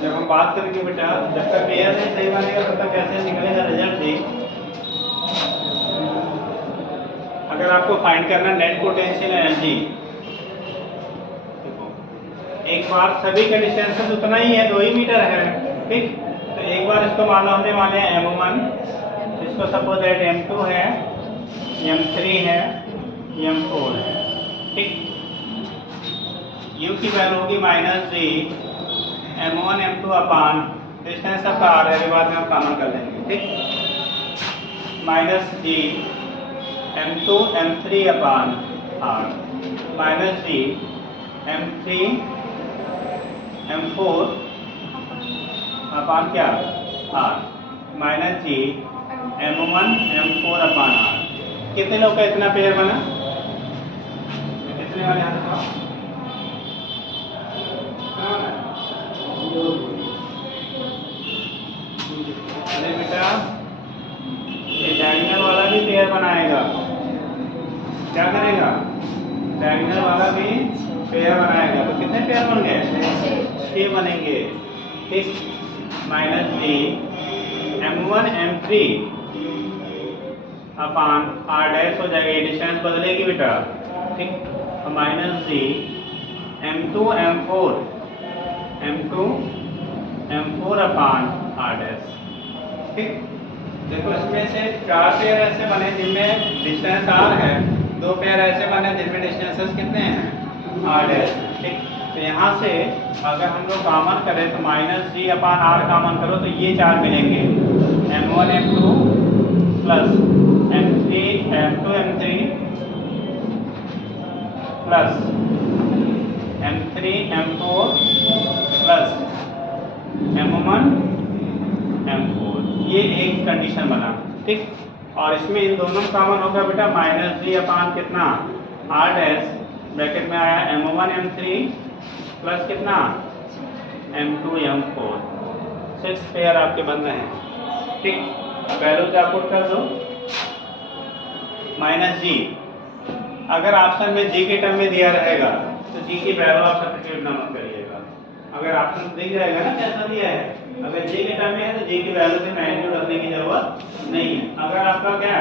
जब हम बात करेंगे बेटा, जब तक पेयर नहीं सही बनेगा तब तक कैसे निकलेगा रिजल्ट देख। अगर आपको फाइंड करना नेट पोटेंशियल एनर्जी, देखो एक बार सभी का डिस्टेंस उतना ही है, 2 ही मीटर है, ठीक। तो एक बार इसको मालूम होने वाले हैं m1, इसको सपोज दैट m2 है, m3 है, m4 है, ठीक। u की वैल्यू होगी -g m1 m2 अपान डिस्टेंस सबका आ रहा है, बाद में हम कॉमन कर लेंगे, ठीक। -g m2 m3 अपान r -g m3 m4 अपान क्या r -g m1 m4 अपान r। कितने लोग का इतना पेयर बना, कितने वाले हाथ उठाओ? अरे बेटा ये डायगोनल वाला भी पेयर बनाएगा, क्या करेगा, डायगोनल वाला भी पेयर बनाएगा। तो कितने पेयर बन गए, 6 बनेंगे, ठीक। -g m1 m3 अपान r डैश हो जाएगा, ये डिस्टेंस बदलेगी बेटा, ठीक। -g m2 m4 अपान r डैश, ठीक। देखो इसमें से 4 पेयर ऐसे बने जिनमें डिस्टेंस r है, 2 पेयर ऐसे बने जिनमें डिस्टेंसेस कितने हैं, r डैश, ठीक। तो यहाँ से अगर हम लोग कॉमन करें तो -g अपान r कॉमन करो तो ये 4 मिलेंगे, m1 m2 plus m2 m3 plus m3 m4 plus m1 m4, ये एक कंडीशन बना, ठीक। और इसमें इन दोनों में कॉमन होगा बेटा -g अपान कितना r डैश, ब्रैकेट में आया m1 m3 प्लस कितना m2 m4, 6 पेयर आपके बन रहे हैं, ठीक। वैल्यू क्या पुट कर दो, -g, अगर ऑप्शन में g के टर्म में दिया रहेगा तो g की वैल्यू आप सब्स्टिट्यूट ना मत करिएगा। अगर ऑप्शन दिख जाएगा ना कैसा दिया है, अगर g के टर्म में है तो g की वैल्यू से मैग्नीट्यूड रखने की जरूरत नहीं है। अगर आपका क्या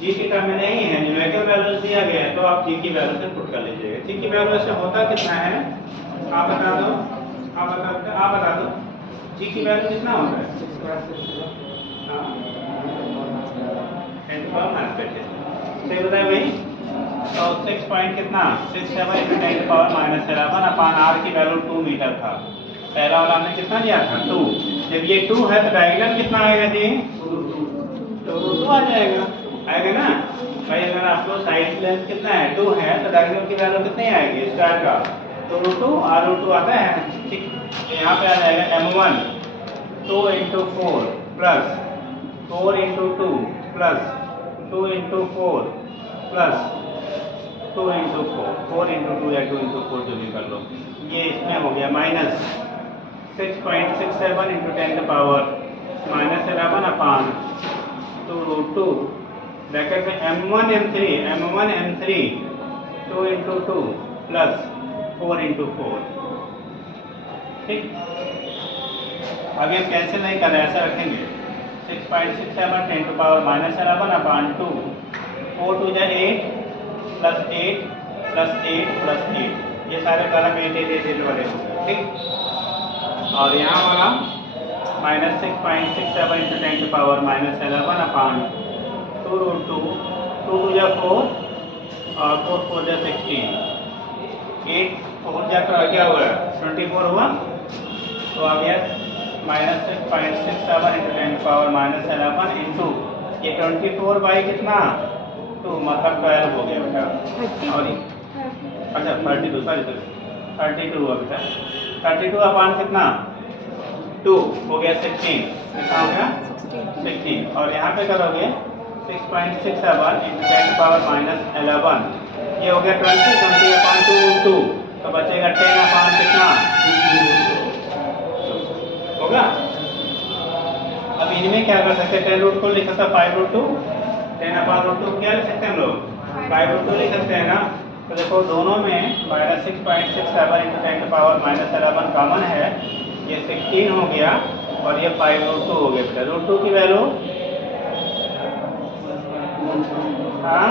g के टर्म में नहीं है, न्यूमेरिकल वैल्यू दिया गया है, तो आप g की वैल्यू से पुट कर लीजिएगा। g की वैल्यू से होता कितना है, आप बता दो, आप बता दो g की वैल्यू कितना होता है, हाँ 10 पावर -7 सही बताया भाई। तो 6 पॉइंट कितना 67 × 10⁻⁻11 अपान r की वैल्यू 2 मीटर था। पहला वाला हमने कितना लिया था 2, जब ये 2 है तो डायगोनल कितना आएगा जी, तो 2 आ जाएगा, आएगा ना भाई। अगर आपको साइड लेंथ कितना है 2 है तो डायगोनल की वैल्यू कितनी आएगी स्क्वायर का, तो √2 r√2 आता है, ठीक। तो यहाँ पे आ जाएगा m1 2 × 4 प्लस 4 × 2 प्लस 2 × 4 प्लस 2 × 4, 4 × 2 या 2 × 4 जो भी कर लो, ये इसमें हो गया -6.67 × 10⁻11 अपान 2√2 ब्रैकेट में m1 m3 2 × 2 प्लस 4 इंटू 4। ठीक, अभी हम कैंसिल नहीं कर रहे हैं, ऐसा रखेंगे 6.67 10 टू पावर -11 अपॉन 2, 4 टू जा 8 प्लस 8 प्लस 8 प्लस 8, ये सारे कॉलम 8 वाले होंगे। ठीक, और यहाँ वाला -6.67 into 10 to power -11 upon 2 root 2, 2 two जा 4 और 4 4 जा 16, 8 4 जा क्या हुआ 24 हुआ, तो आ गया -6.67 इंटू 10 पावर -11 इंटू ये 24 बाई कितना 2 मतलब 12 हो गया बेटा। और अच्छा 32 सॉरी 32 हुआ बेटा, 32 अपॉन कितना 2 हो गया 16, कितना हो गया 16, और यहाँ पे करोगे 6.67 इंटू 10 पावर -11, ये हो गया 20 अपॉन 2 तो बचेगा 10 अपॉन कितना होगा। अब इनमें क्या कर सकते हैं, 10 रूट को लिख सकते हैं 5 रूट 2, 10 अपॉन रूट 2 क्या लिख सकते हैं हम लोग 5 रूट 2 लिख सकते हैं ना। तो देखो दोनों में -6.67 इंटू 10 पावर -11 कॉमन है, ये 16 हो गया और ये 5 रूट 2 हो गया बेटा। रूट 2 की वैल्यू हाँ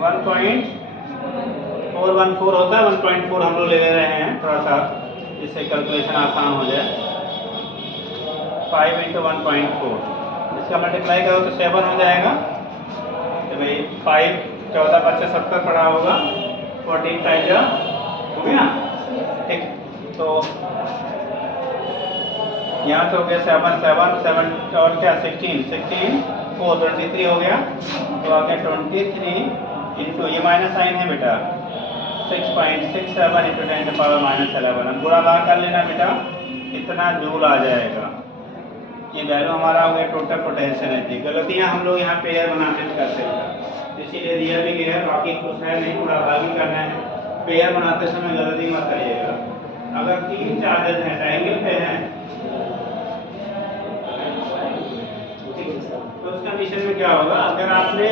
1.414 होता है, 1.4 हम लोग ले रहे हैं थोड़ा सा जिससे कैलकुलेशन आसान हो जाए। 5 इंटू 1.4 इसका मल्टीप्लाई करो तो 7 हो जाएगा। तो भाई 5 14 25 70 पड़ा होगा, 14 5 हो गया। ठीक, तो यहाँ से हो गया 7 7 7 और क्या 16 16 4 23 हो गया, तो आ गया 23 इंटू ये माइनस साइन है बेटा 6.67 इंटू 10 पावर -11, गुणा भाग कर लेना बेटा, इतना जूल आ जाएगा। ये वैल्यू हमारा हो गया टोटल पोटेंशियल एनर्जी। गलतियाँ हम लोग यहाँ पेयर बनाने में करते हैं, इसीलिए दिया भी गया है, बाकी कुछ है नहीं, गुणा भाग ही करना है। पेयर बनाते समय गलती मत करिएगा। अगर 3 चार्जेस हैं ट्रायंगल पे हैं तो उस कंडीशन में क्या होगा, अगर आपने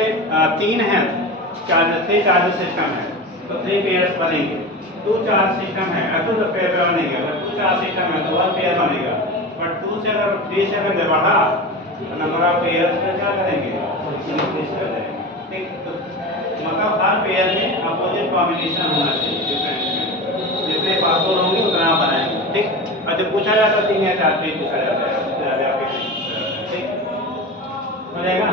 3 है चार्जेस, 3 चार्जेस सिस्टम है तो 3 पेयर्स बनेंगे। 2 चार्ज सिस्टम है तो पेयर बनेंगे, अगर 2 चार्ज सिस्टम है तो 1 पेयर बनेगा, बट 2 से अगर 3 से अगर बढ़ा तो नंबर ऑफ पेयर्स का क्या करेंगे इंक्रीज कर देंगे। ठीक, तो मतलब हर पेयर में अपोजिट कॉम्बिनेशन होना चाहिए, डिफरेंस में जितने पॉसिबल होंगे उतना बनाएंगे। ठीक, और जब पूछा जाता है 3 या 4 पे पूछा जाता है, ठीक हो जाएगा ना।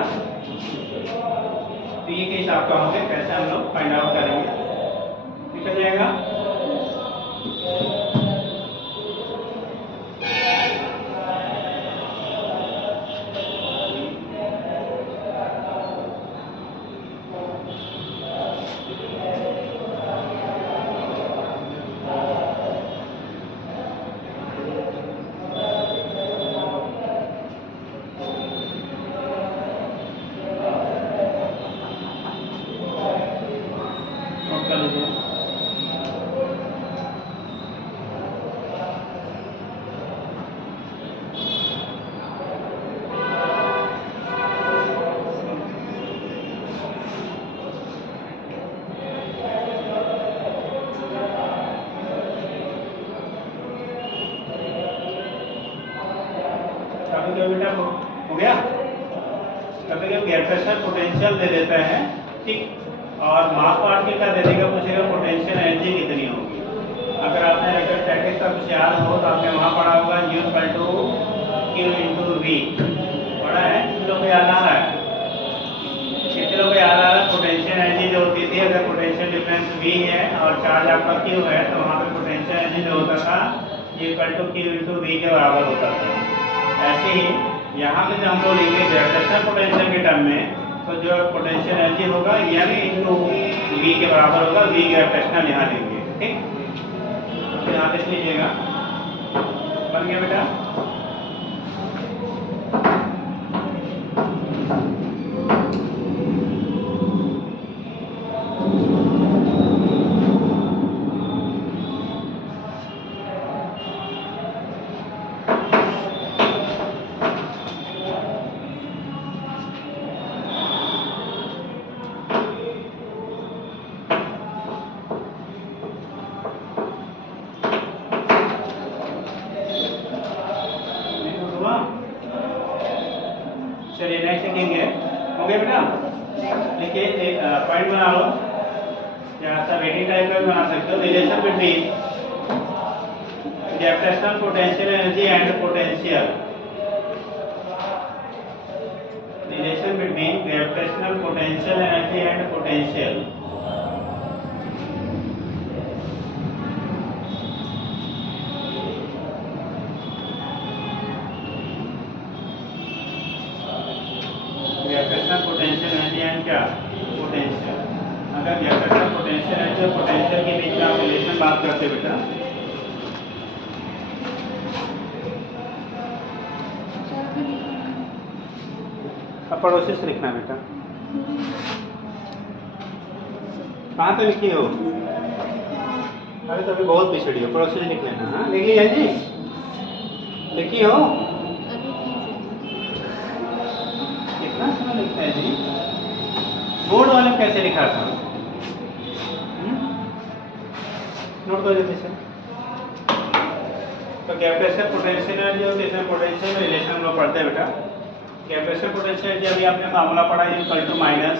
तो ये के हिसाब का होंगे, कैसे हम लोग फाइंड आउट करेंगे, ठीक हो जाएगा। बेटा हो गया। कभी कभी गैर प्रेशर पोटेंशियल दे देता है, ठीक, और मास पार्ट के क्या दे देगा, पूछेगा पोटेंशियल एनर्जी कितनी होगी। अगर आपने इलेक्ट्रोस्टैटिक्स का कुछ याद हो तो आपने वहाँ पढ़ा होगा U = V पढ़ा है, कितने लोग को याद आ रहा है, कितने लोग को याद आ रहा है। पोटेंशियल एनर्जी जो होती थी, अगर पोटेंशियल डिफरेंस V है और चार्ज आपका Q है तो वहाँ पे पोटेंशियल एनर्जी जो होता था U = V के बराबर होता था। ऐसे ही यहाँ पे जो हम लोग लिखेंगे ग्रेविटेशनल पोटेंशियल के टर्म में, तो जो पोटेंशियल एनर्जी होगा यानी इंटू V के बराबर होगा, V ग्रेविटेशनल यहाँ लेंगे। ठीक, तो यहाँ लिख लीजिएगा, बन गया बेटा। चलिए नेक्स्ट लिखेंगे, हो गया बेटा? देखिए पॉइंट बना लो, या सब एनी टाइप का भी बना सकते हो। Relation between gravitational potential energy and potential, relation between gravitational potential energy and potential. Gravitational potential energy and क्या? पोटेंशियल। अगर ग्रेविटेशनल पोटेंशियल एनर्जी और पोटेंशियल के बीच का रिलेशन बात करते बेटा, अब पड़ोसी से लिखना बेटा। कहाँ तक लिखी हो? अरे तो अभी बहुत पिछड़ी हो, पड़ोसी से लिख लेना। हाँ लिख लिया जी? लिखी हो? कितना समय लिखता है जी? बोर्ड वाले में कैसे लिखा था? नोट कर जल्दी से। तो ग्रेविटेशनल पोटेंशियल एनर्जी और ग्रेविटेशनल पोटेंशियल में रिलेशन हम लोग पढ़ते हैं बेटा। ग्रेविटेशनल पोटेंशियल एनर्जी अभी आपने फार्मूला पढ़ा है, इक्वल टू माइनस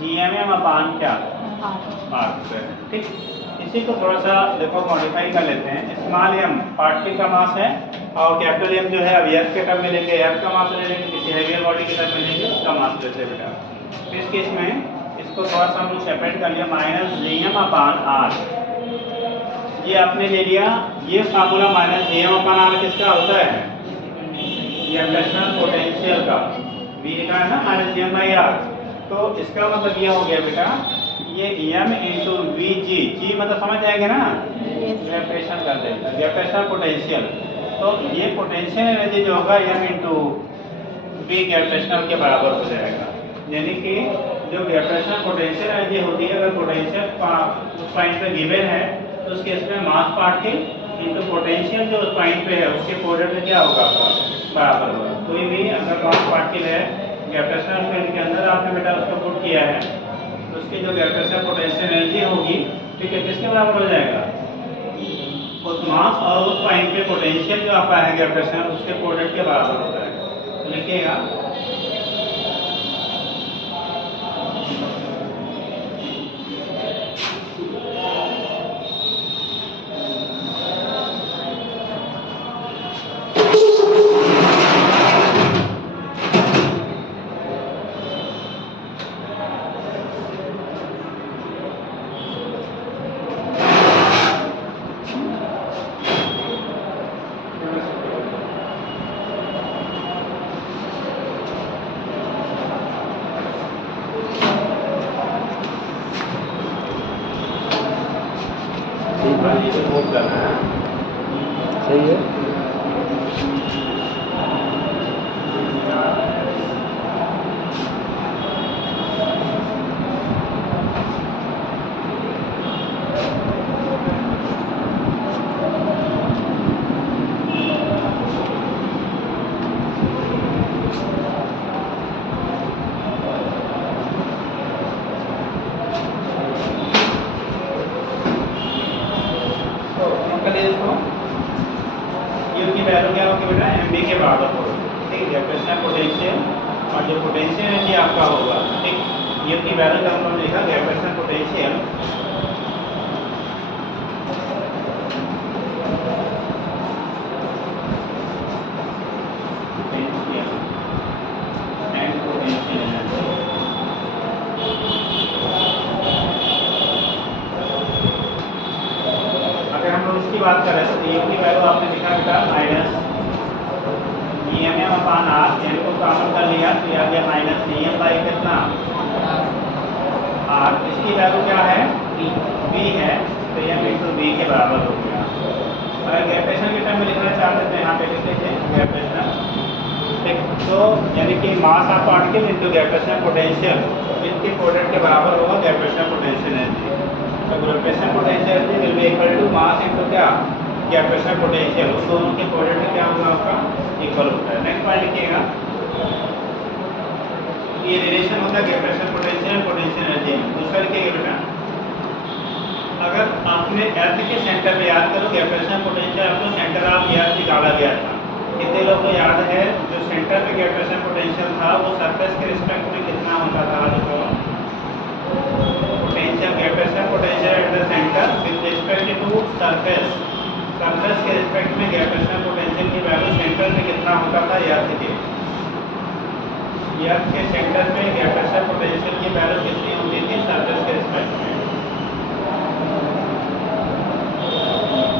GMM अपान क्या? R²। ठीक, इसी को थोड़ा सा देखो मॉडिफाई कर लेते हैं। स्मॉल m पार्टिकल का मास है और कैपिटल M जो है अब एर्थ के टर्म में लेंगे, एर्थ का मास ले लेंगे, किसी हेवियर बॉडी के टर्म में लेंगे उसका मास लेते हैं बेटा। इस केस में इसको थोड़ा सा हम लोग सेपरेट कर लिया, माइनस GM अपान R। ये आपने ले लिया, ये फार्मूला माइनस GM अपान R किसका होता है? ग्रेविटेशनल पोटेंशियल का। V लिखा है ना माइनस GM बाई R, तो इसका मतलब ये हो गया बेटा, ये m इंटू वी जी मतलब समझ जाएंगे ना, ग्रेविटेशन कर देंगे, ग्रेविटेशनल पोटेंशियल। तो ये पोटेंशियल एनर्जी जो होगा m इंटू वी ग्रेविटेशनल के बराबर हो जाएगा। यानी कि जो ग्रेविटेशनल पोटेंशियल एनर्जी होती है, अगर पोटेंशियल उस पॉइंट पे गिवन है तो उस केस में मास पार्टिकल इंटू पोटेंशियल जो उस पॉइंट पे है उसके प्रोडक्ट में क्या होगा? बराबर होगा। कोई भी अगर मास पार्टिकल है ग्रेविटेशनल फील्ड के अंदर आपने बेटा उसको पुट किया है, तो उसकी जो ग्रेविटेशनल पोटेंशियल एनर्जी होगी, ठीक है, किसके बराबर हो जाएगा? उस मास और उस पॉइंट पे पोटेंशियल जो आपका है ग्रेविटेशनल, उसके प्रोडक्ट के बराबर हो जाएगा। तो लिखिएगा सही है। की वैल्यू क्या होगी बेटा? mv के बराबर होगी। ठीक है, ग्रेविटेशनल पोटेंशियल और जो पोटेंशियल एनर्जी आपका होगा, ठीक, ये की वैल्यू का हम लोग लिखा gravitational potential and potential energy. अगर हम लोग इसकी बात करें तो ये की वैल्यू आपने लिखा बेटा माइनस GMM अपान R, एन को कॉमन कर लिया तो यह गया माइनस GM बाई कितना? R। इसकी वैल्यू क्या है? V है, तो m इंटू V के बराबर हो गया। अगर ग्रेविटेशन के टर्म में लिखना चाहते थे यहाँ पे लिख लीजिए ग्रेविटेशन, ठीक, तो यानी कि mass of particle into gravitational potential, इनके प्रोडक्ट के बराबर होगा ग्रेविटेशनल पोटेंशियल एनर्जी। तो gravitational potential energy will be equal to mass into क्या? Gravitational potential. उस दोनों के प्रोडक्ट में क्या होगा आपका? इक्वल होता है। नेक्स्ट पॉइंट लिखिएगा, ये रिलेशन होता है ग्रेविटेशनल पोटेंशियल और पोटेंशियल एनर्जी। दूसरा लिखिएगा बेटा, अगर आपने अर्थ के सेंटर पे याद करो ग्रेविटेशनल पोटेंशियल आपको सेंटर ऑफ अर्थ निकाला गया था, कितने लोग को याद है जो सेंटर पे गैपेशन पोटेंशियल था वो सरफेस के रिस्पेक्ट में कितना होता था? देखो potential gravitation potential at the center with respect to surface, surface के रिस्पेक्ट में गैपेशन पोटेंशियल की वैल्यू सेंटर पे कितना होता था? याद कीजिए, अर्थ के सेंटर पे गैपेशन पोटेंशियल की वैल्यू कितनी होती थी सरफेस के रिस्पेक्ट में?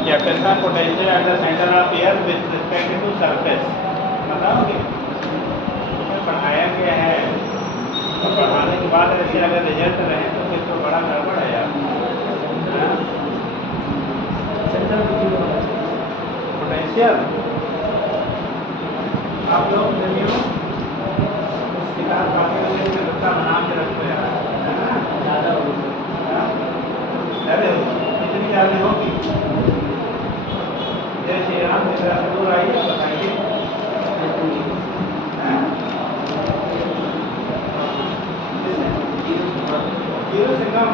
Gravitation potential at the center of earth with respect to surface बताओगे? तुम्हें पढ़ाया गया है तो पढ़ाने के बाद ऐसे अगर रिजल्ट रहे तो फिर तो बड़ा गड़बड़ है यार। पोटेंशियल आप लोग देखिए किताब काफी में बच्चा बना के रखते हैं, है ना? ज़्यादा हो गया। अरे कितनी ज़्यादा होगी? जय श्री राम मेरा जरूर आइए बताइए। जीरो से कम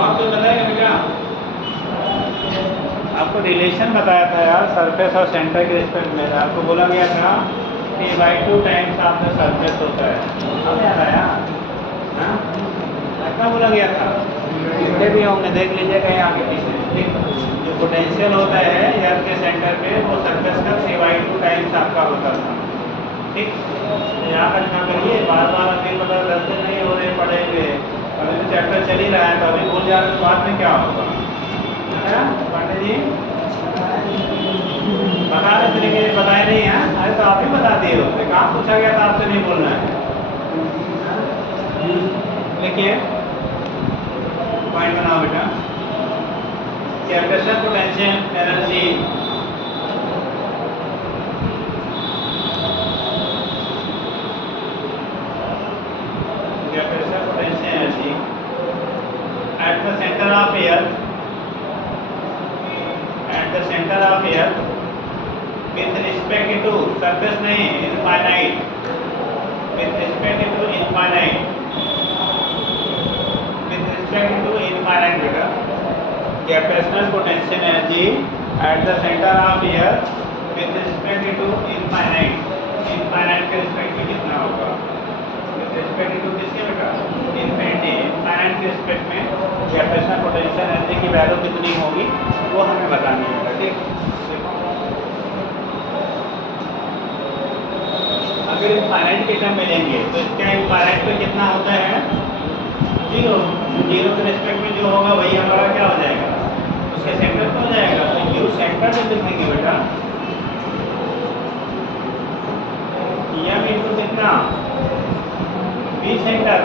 और कोई बताएगा बेटा? आपको रिलेशन बताया था यार सरफेस और सेंटर के रिस्पेक्ट में, आपको बोला गया था P/2 times of the surface होता है। अब याद आया? हाँ ऐसा बोला गया था, जितने भी होंगे देख लीजिए कहीं आगे पीछे। ठीक, जो पोटेंशियल होता है अर्थ के सेंटर पे वो सरफेस का P/2 टाइम्स आपका होता था। ठीक, याद रखना करिए, बार बार अभी पता 10 दिन नहीं हो रहे पढ़ेंगे, अभी तो चैप्टर चल ही रहा है तो अभी भूल जाने के बाद में क्या होगा? पांडे जी बता रहे तरीके से बताए नहीं हैं? अरे तो आप ही बता दिए होते, कहाँ पूछा गया था आपसे नहीं बोलना है। लिखिए पॉइंट बनाओ बेटा। Gravitation potential energy gravitation potential energy at the center of earth with respect to surface नहीं infinite, with respect to infinite बेटा gravitational potential energy at the center of earth with respect to infinite के रिस्पेक्ट में कितना होगा? with respect to किसके बेटा? infinity के रिस्पेक्ट में gravitational potential energy की वैल्यू कितनी होगी वो हमें बतानी है। ठीक, अगर इनफाइनाइट के टर्म मिलेंगे तो इसका इनफाइनाइट पे कितना होता है? जीरो। जीरो के रिस्पेक्ट में जो होगा वही हमारा क्या हो जाएगा? उसके सेंटर पे हो जाएगा। तो यू सेंटर पे लिखेंगे बेटा एम इंटू कितना? बी सेंटर,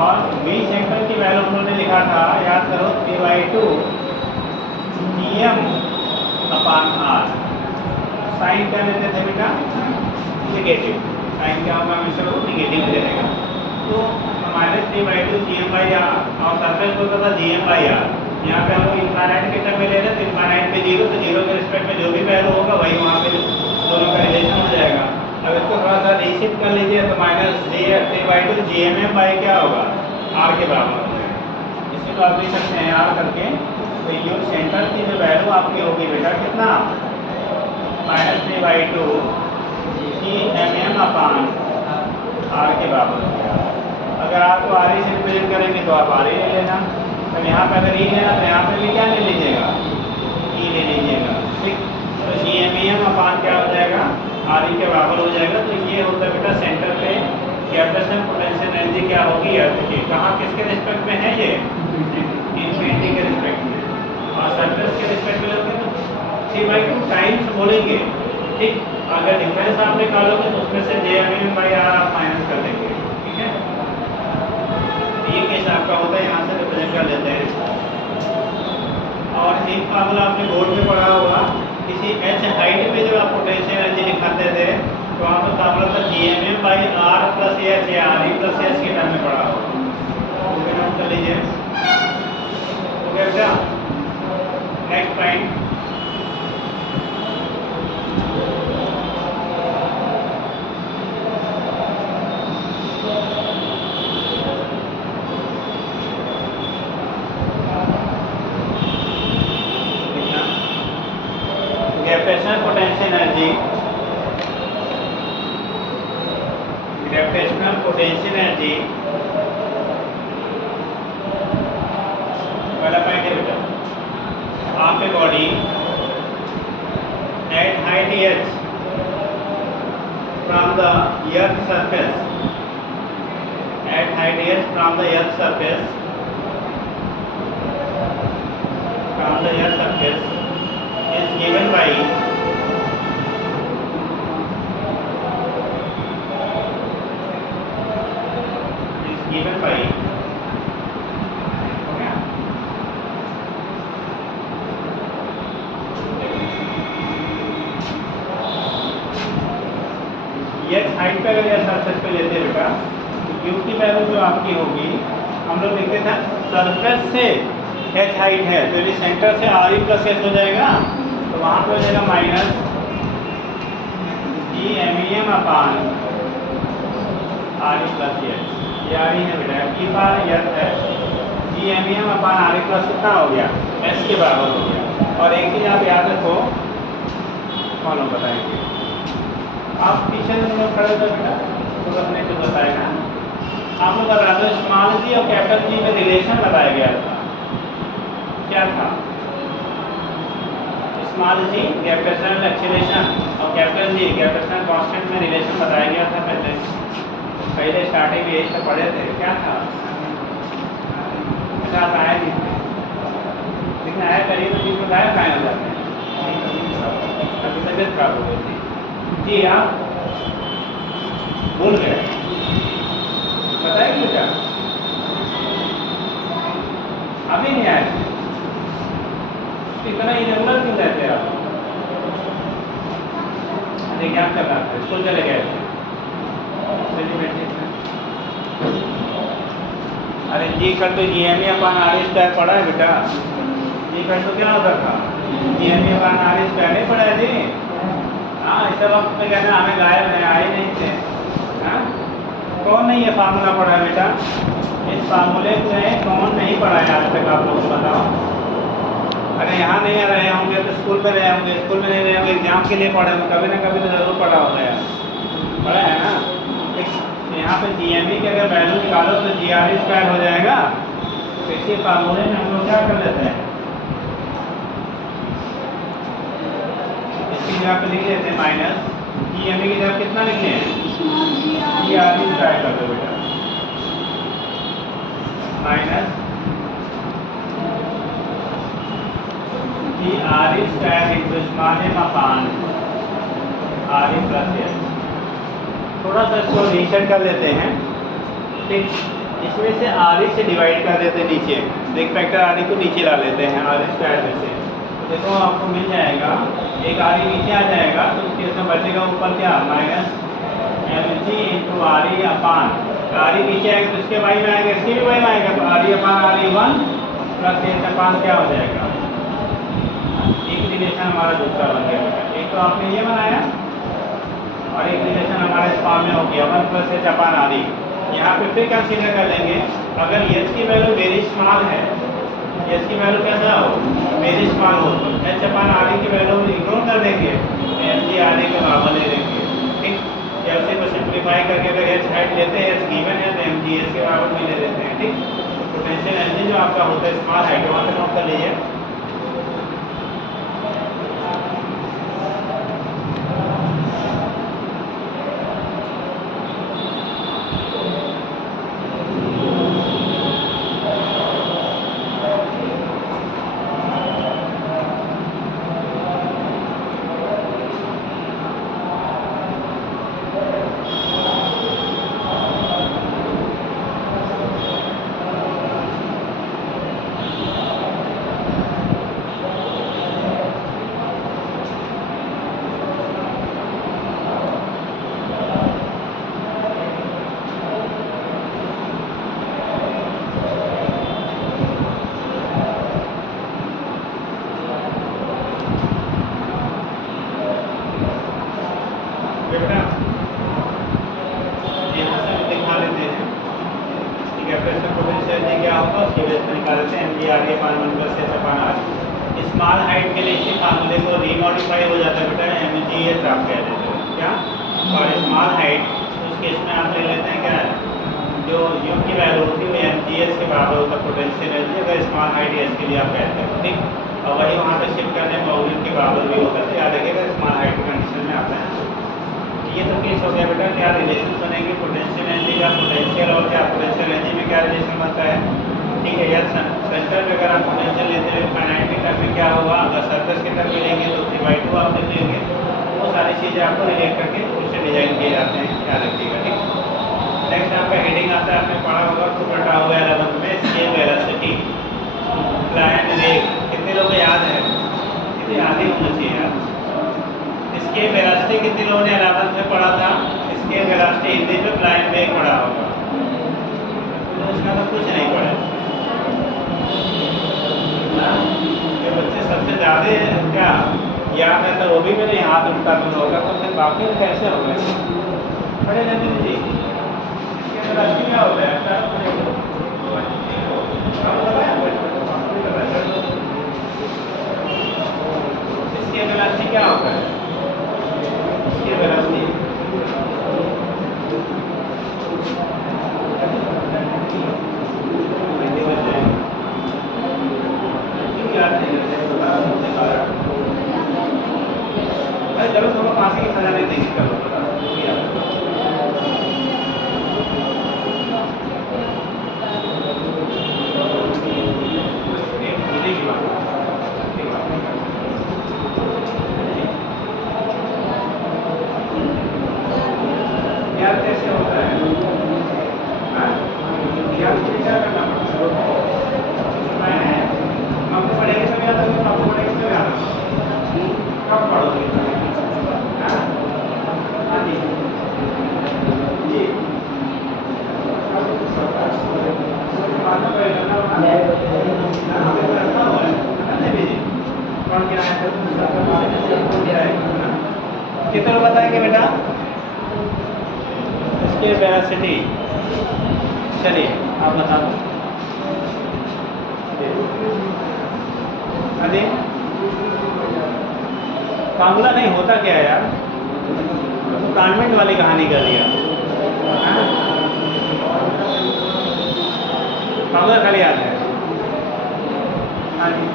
और बी सेंटर की वैल्यू उन्होंने लिखा था, याद करो P/2 GM/R। साइन क्या लेते थे बेटा? नेगेटिव। साइन क्या होगा? हमेशा वो नेगेटिव दे देगा। तो -P/2 GM/R और सरफेस होता था GM/R। यहाँ पे हम लोग इनफाइनाइट के टर्म में ले रहे हैं तो इनफाइनाइट पे जीरो, तो जीरो के रिस्पेक्ट में जो भी वैल्यू होगा वही वहाँ पे दोनों का रिलेशन हो जाएगा। अब इसको थोड़ा सा रिशिफ्ट कर लीजिए तो -P/2 GMM बाई क्या होगा? R के बराबर हो जाएगा। इसी को आप लिख सकते हैं R करके। तो यू सेंटर की जो वैल्यू आपकी होगी बेटा कितना? -P/2 GMM/R के बराबर हो गया। अगर आपको आर से रिप्रेजेंट करेंगे तो आप आर ले लेना, तो यहाँ पर अगर ई लेना तो यहाँ पर भी क्या ले लीजिएगा? ई ले लीजिएगा। ठीक, तो GMM/R क्या हो जाएगा? आर के बराबर हो जाएगा। तो ये होता है बेटा सेंटर पे गैपेशन पोटेंशियल एनर्जी क्या होगी अर्थ की। कहाँ किसके रिस्पेक्ट में है ये? इन्फिनिटी के रिस्पेक्ट में, और सरफेस के रिस्पेक्ट में लोगे तो P/2 टाइम्स बोलेंगे। ठीक, अगर डिफरेंस आप निकालोगे तो उसमें से GMM/R आप माइनस कर देंगे। ठीक है, ये केस आपका होता है, यहाँ से रिप्रेजेंट कर लेते हैं। और एक फार्मूला आपने बोर्ड में पढ़ा होगा, किसी h हाइट पे जब आप पोटेंशियल एनर्जी दिखाते थे तो वहाँ पर फार्मूला था GMM/R + H या RE + H के टर्म में पढ़ा होगा। ओके, नोट कर लीजिए। ओके बेटा, next point. earth surface at height s from the earth surface is given by H height पे अगर यह सरफेस पे लेते हैं बेटा तो क्यू की वैल्यू जो आपकी होगी, हम लोग लिखते थे सरफेस से एच हाइट है तो यदि सेंटर से आर ई प्लस एच हो जाएगा तो वहाँ पे हो जाएगा minus G M E M upon R E plus H. ये आर ई है बेटा, ई बार एच है, G M E M upon R E plus कितना हो गया, एस के बराबर हो गया। और एक चीज़ आप याद रखो, कौन बताएंगे आप पीछे में खड़े थे बेटा तो बस नहीं तो बताएगा। आप लोग बता दो स्मॉल जी और कैपिटल जी में रिलेशन बताया गया था, क्या था? स्मॉल जी ग्रेविटेशनल एक्सीलरेशन और कैपिटल जी ग्रेविटेशनल कांस्टेंट में रिलेशन बताया गया था पहले स्टार्टिंग में यही से पढ़े थे, क्या था? अच्छा आप आए नहीं थे, लेकिन आया करिए तो जी बताया कहाँ हो जाते हैं, अभी तबीयत खराब हो गई थी जी, आप भूल गए, बताएंगे क्या? अभी नहीं आए थे, इतना इरेगुलर क्यों रहते आप? अरे क्या कर रहा था, स्कूल चले गए थे, अरे जी कर तो जी एम ई अपान आर ई स्क्वायर पढ़ा है बेटा, जी कर तो क्या होता था, जी एम ई अपान आर ई स्क्वायर नहीं पढ़ा है जी। हाँ इस वक्त में कहना हमें गायब है, आए नहीं थे। हाँ कौन नहीं ये फार्मूला पढ़ा है बेटा, इस फार्मूले में कौन नहीं पढ़ा है आज तक, आप लोग को बताओ। अगर यहाँ नहीं रहे होंगे तो स्कूल में रहे होंगे, स्कूल में नहीं रहे होंगे एग्जाम के लिए पढ़े होंगे, कभी ना कभी तो जरूर पढ़ा होगा यार, पढ़ा है ना। यहाँ पे जी एम ई की अगर वैल्यू निकालो तो जी आर ई स्क्वायर हो जाएगा, तो इसी फार्मूले में हम लोग क्या कर लेते हैं, इसकी जगह पे लिख लेते हैं माइनस जी एम ई की जगह कितना लिखे हैं, जी आर ई स्क्वायर कर दो बेटा, minus G R E square into small M upon R E plus H. थोड़ा सा इसको रीसेट कर लेते हैं, ठीक, इसमें से आर ई से डिवाइड कर देते हैं नीचे, एक फैक्टर आर ई को नीचे ला लेते हैं आर ई स्क्वायर में से, तो देखो आपको मिल जाएगा एक आर ई नीचे आ जाएगा तो उसके उसमें बचेगा ऊपर क्या, minus M G into R E upon, R E नीचे आएगा तो इसके वाई में आएगा, इसके भी वाई में आएगा, तो R E upon R E one plus H upon क्या हो जाएगा, एक रिलेशन हमारा दूसरा बन गया। एक तो आपने ये बनाया और एक रिलेशन हमारे इस फॉर्म में हो गया वन प्लस एच अपान आर ई। यहाँ पे फिर कंसीडर कर लेंगे अगर एच की वैल्यू वेरी स्मॉल है, एच की वैल्यू कैसा हो, वेरी स्मॉल हो, तो एच अपान आर ई की वैल्यू इग्नोर कर देंगे, एम जी आर ई के बराबर ले लेंगे, ठीक। एल सी को सिंप्लीफाई करके अगर एच हाइट लेते हैं, एच गिवन है तो एम जी एच के बराबर भी ले लेते हैं, ठीक। पोटेंशियल एनर्जी जो आपका होता है स्मॉल हाइट वहाँ पे नोट कर लीजिए। स्मॉल हाइट के लिए इसी फार्मूले को रीमॉडिफाई हो जाता है बेटा, एम जी एच आप कह देते हो क्या, और स्मॉल हाइट उस केस में आप ले लेते हैं क्या, जो यू की वैल्यू होती है वो एम जी एच के बराबर होता है पोटेंशियल एनर्जी, अगर स्मॉल हाइट एच के लिए आप कहते हैं, ठीक। और वही वहाँ पे शिफ्ट करने में ओरियन के बराबर भी होता है, तो याद रखिएगा स्मॉल हाइट की कंडीशन में आता है। ये तो केस हो गया बेटा, क्या रिलेशन बनेंगे पोटेंशियल एनर्जी का, पोटेंशियल और क्या पोटेंशियल एनर्जी में क्या रिलेशन बनता है। ठीक है यार, सेंटर पे अगर आप पोटेंशियल लेते हुए फाइनाइट के टर्म में क्या होगा, अगर सर्कस के टर्म में लेंगे तो 3/2 आप लिख लेंगे। वो सारी चीज़ें आपको रिलेट करके उससे डिजाइन किए जाते हैं, क्या रखिएगा। ठीक, नेक्स्ट आपका हेडिंग आता है, आपने पढ़ा होगा तो बटा हुआ 11 में स्केल वेलोसिटी फ्लाइंग वेग। कितने लोग याद है, कितने याद ही होना चाहिए यार। इसके वेलोसिटी कितने लोगों ने 11 में पढ़ा था, इसके वेलोसिटी हिंदी में फ्लाइंग वेग पढ़ा होगा, तो उसका तो कुछ नहीं पढ़ा। ये बच्चे सबसे ज़्यादा क्या याद है, तो वो भी मैंने हाथ उठा तो होगा, तो फिर बाकी कैसे होगा। पढ़े जाते जी, इसके वेलोसिटी क्या होता है, इसके वेलोसिटी क्या होता है, इसके वेलोसिटी चलो थोड़ा फांसी की सजा नहीं देंगे, चलो यार कैसे होता है, यार क्या करना पड़ता है, आपको पढ़ेंगे तभी आता है, आपको पढ़ेंगे तभी आता है, कब पढ़ोगे। हाँ जी जी, कितना बताएंगे बेटा इसके वेलोसिटी, चलिए आप बता दो। अरे फार्मूला नहीं होता क्या है यार, कॉन्वेंट वाली कहानी कर दिया, फार्मूला खाली याद है। हाँ जी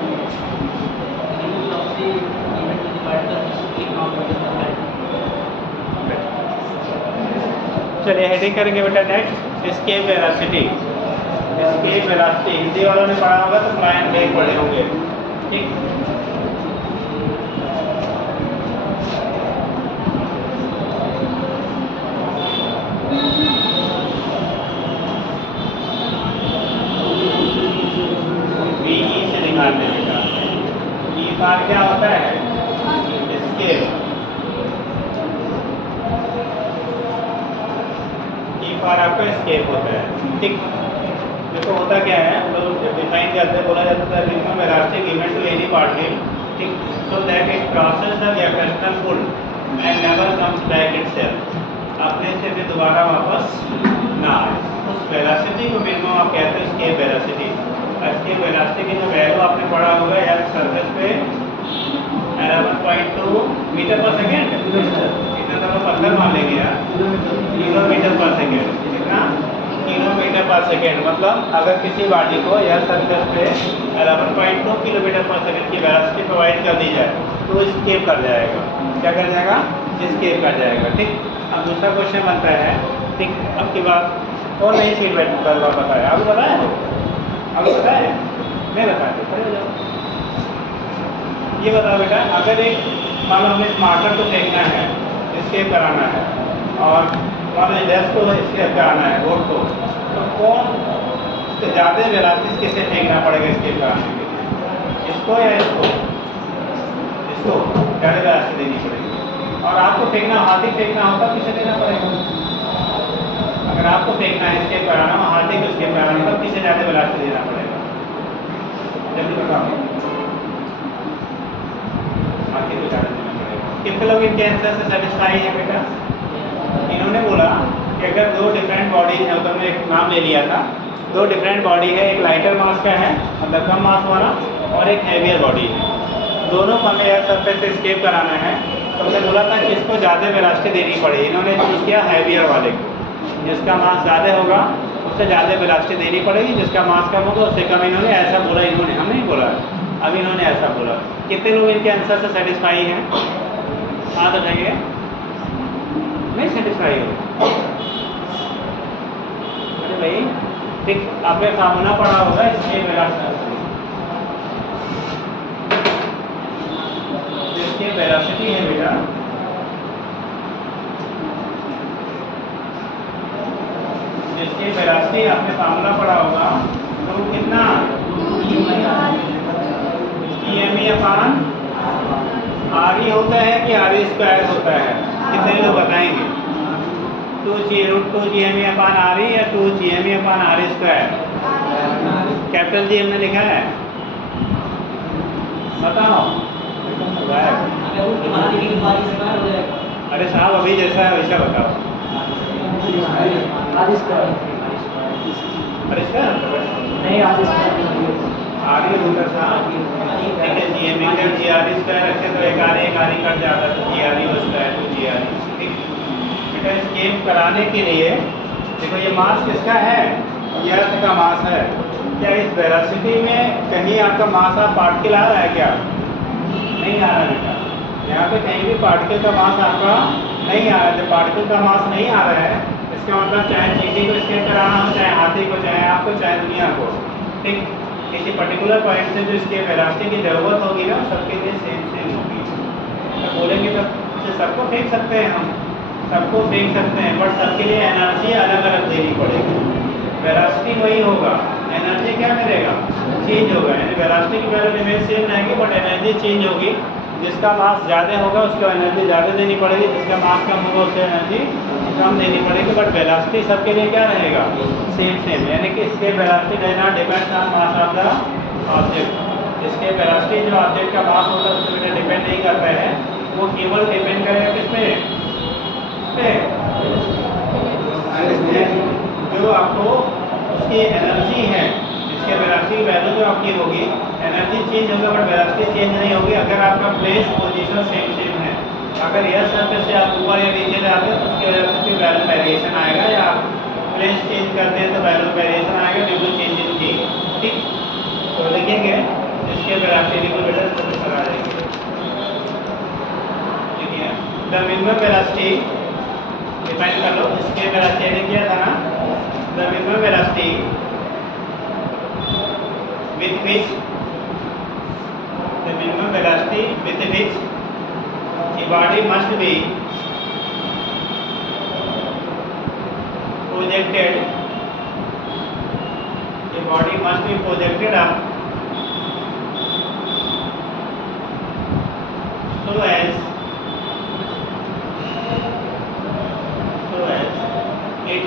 चलिए हेडिंग करेंगे बेटा नेक्स्ट, इसके वेलोसिटी। इसके वेलोसिटी हिंदी वालों ने पढ़ा होगा तो फ्लाइंग वेग पढ़े होंगे। ठीक, बीई से निकालने बेटा, ई बार क्या होता है, स्केल, और आपका स्केप होता है। ठीक, देखो होता क्या है, तो जब डिफाइन करते बोला जाता था minimum velocity given to any particle, ठीक, so that it crosses the gravitational pull and never comes back itself, अपने से फिर दोबारा वापस ना आए, उस वेलोसिटी को मिनिमम आप कहते हैं स्केप वेलोसिटी। स्केप वेलोसिटी की जो वैल्यू आपने पढ़ा होगा यार सरफेस पे 11.2 मीटर पर सेकेंड, इतना तो पत्थर मान लेंगे यार, किलोमीटर पर सेकेंड, कितना किलोमीटर पर सेकेंड, मतलब अगर किसी बॉडी को या सरफेस पे 11.2 किलोमीटर पर सेकेंड की वेलोसिटी प्रोवाइड कर दी जाए तो स्केप कर जाएगा। क्या कर जाएगा, स्केप कर जाएगा। ठीक, अब दूसरा क्वेश्चन बनता है, ठीक, अब की बात और नई सीट बैठ कर बताया, अभी बताया, अभी बताया नहीं बताया, खड़े हो जाओ। ये बताओ बेटा, अगर एक मान लो हमें स्मार्टर को फेंकना है, स्केप कराना है, और मान लो डेस्क को स्केप कराना है, बोर्ड को, तो कौन ज़्यादा वेलोसिटी किसे फेंकना पड़ेगा स्केप कराने के लिए, इसको या इसको? इसको ज़्यादा वेलोसिटी देनी पड़ेगी। और आपको फेंकना, हाथी फेंकना होता किसे देना पड़ेगा? अगर आपको फेंकना है स्केप कराना, हाथी को स्केप कराना, तब किसे ज़्यादा वेलोसिटी देना पड़ेगा? जल्दी बताओ, हाथी को ज़्यादा देना पड़ेगा। कितने लोग इनके आंसर से सेटिस्फाई है बेटा? इन्होंने बोला कि अगर दो डिफरेंट बॉडी है, तो हमने एक नाम ले लिया था, दो डिफरेंट बॉडी है, एक लाइटर मास का है मतलब कम मास वाला, और एक हैवियर बॉडी है, दोनों को हमें एयर सरफेस से स्केप कराना है। तो हमने बोला था कि इसको ज़्यादा वेलोसिटी देनी पड़ेगी, इन्होंने चूज़ किया हैवियर वाले को, जिसका मास ज़्यादा होगा उससे ज़्यादा वेलोसिटी देनी पड़ेगी, जिसका मास कम होगा उससे कम। इन्होंने ऐसा बोला, इन्होंने, हम नहीं बोला, अब इन्होंने ऐसा बोला। कितने लोग इनके आंसर से सेटिस्फाई हैं? हाथ उठाइए। नहीं सेटिस्फाई हो। अरे भाई ठीक, आपने फार्मूला पढ़ा होगा इसके वेलोसिटी है बेटा, जिसकी वेलोसिटी आपने फार्मूला पढ़ा होगा, तो वो कितना eme अपान RE होता है कि RE स्क्वायर होता है? कितने लोग बताएंगे? 2√2 अपान RE या 2 अपान RE स्क्वायर? कैपिटल जी हमने लिखा है, बताओ। अगर उसके बाद लिखेंगे तो RE स्क्वायर हो जाएगा। अरे साहब अभी जैसा है वैसा बताओ। आर स्क्वायर अरे सर नहीं, आर स्क्वायर RE होता साहब, ठीक है। GRE स्क्वायर रखे तो एक RE कट जाता तो GRE बचता है, तो GRE। ठीक बेटा, स्केप कराने के लिए देखो ये मास किसका है, ये अर्थ का मास है। क्या इस वेलोसिटी में कहीं आपका मास ऑफ पार्टिकल आ रहा है क्या? नहीं आ रहा बेटा, यहाँ पे कहीं भी पार्टिकल का मास आपका नहीं आ रहा है। जब पार्टिकल का मास नहीं आ रहा है इसका मतलब चाहे चीटी को स्केप कराना हो, चाहे हाथी को, चाहे आपको, चाहे दुनिया को, ठीक, किसी पर्टिकुलर पॉइंट से जो इसके वेलोसिटी की ज़रूरत होगी ना सबके लिए सेम होगी। तो बोलेंगे तो सबको फेंक सकते हैं, हम सबको फेंक सकते हैं, बट सबके लिए एनर्जी अलग अलग देनी पड़ेगी। वेलोसिटी वही होगा, एनर्जी क्या करेगा, चेंज होगा। यानी वेलोसिटी की वैल्यू इमेज सेम रहेगी बट एनर्जी चेंज होगी। जिसका मास ज़्यादा होगा उसको एनर्जी ज़्यादा देनी पड़ेगी, जिसका मास कम होगा उससे एनर्जी कम देनी पड़ेगी, बट वेलोसिटी सबके लिए क्या रहेगा, सेम। यानी कि इसके velocity does not depend on mass of the object. इसके वेलोसिटी जो ऑब्जेक्ट का मास होगा उस पर डिपेंड नहीं करता है, वो केवल डिपेंड करेगा किस पे, जो आपको उसकी एनर्जी है, इसके वेलोसिटी वैल्यू जो आपकी होगी, एनर्जी चेंज होगा बट वेलोसिटी चेंज नहीं होगी अगर आपका प्लेस पोजीशन सेम है। अगर यह सरफेस से आप ऊपर या नीचे जाते हैं तो उसके वेलोसिटी वैल्यू वेरिएशन आएगा, या प्लेस चेंज करते हैं तो वैल्यू वेरिएशन आएगा ड्यू टू चेंज इन जी। ठीक, तो लिखेंगे इसके वेलोसिटी को बेटा करा देंगे। देखिए द मिनिमम वेलोसिटी डिफाइन कर लो, इसके वेलोसिटी ने किया था ना, the minimum velocity with which the body must be projected, up so as it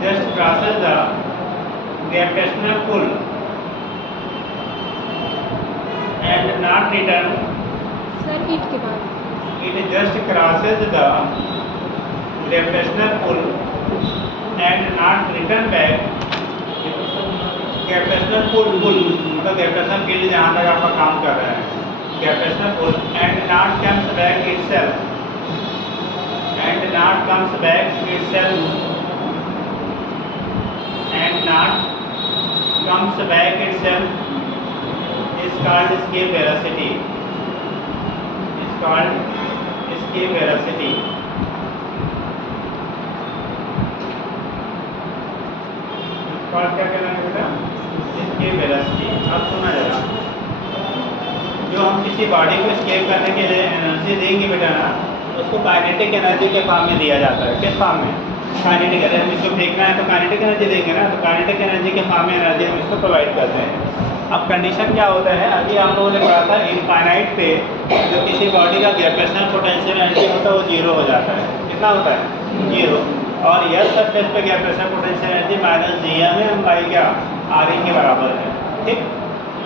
just crosses the gravitational pull and not return. Sir it के बाद It just crosses the gravitational pull and not return back. Gravitational pull मतलब gravitational field जहाँ तक आपका काम कर रहा है, gravitational pull and not comes back itself, and not comes back itself is called escape velocity. क्या कहना है बेटा, escape velocity। अब सुना जरा, जो हम किसी बॉडी को escape करने के लिए एनर्जी देंगे बेटा ना, उसको काइनेटिक एनर्जी के फॉर्म में दिया जाता है। किस फॉर्म में, काइनेटिक। अगर हम इसको फेंकना है तो काइनेटिक एनर्जी देंगे ना, तो काइनेटिक एनर्जी के फॉर्म में एनर्जी हम इसको प्रोवाइड करते हैं। अब कंडीशन क्या होता है, अभी आप लोगों ने पढ़ा था इनफाइनाइट पे जो किसी बॉडी का ग्रेविटेशनल पोटेंशियल एनर्जी होता है वो जीरो हो जाता है। कितना होता है, जीरो। और यह सरफेस पे ग्रेविटेशनल पोटेंशियल एनर्जी -Gm/m क्या RE के बराबर है। ठीक,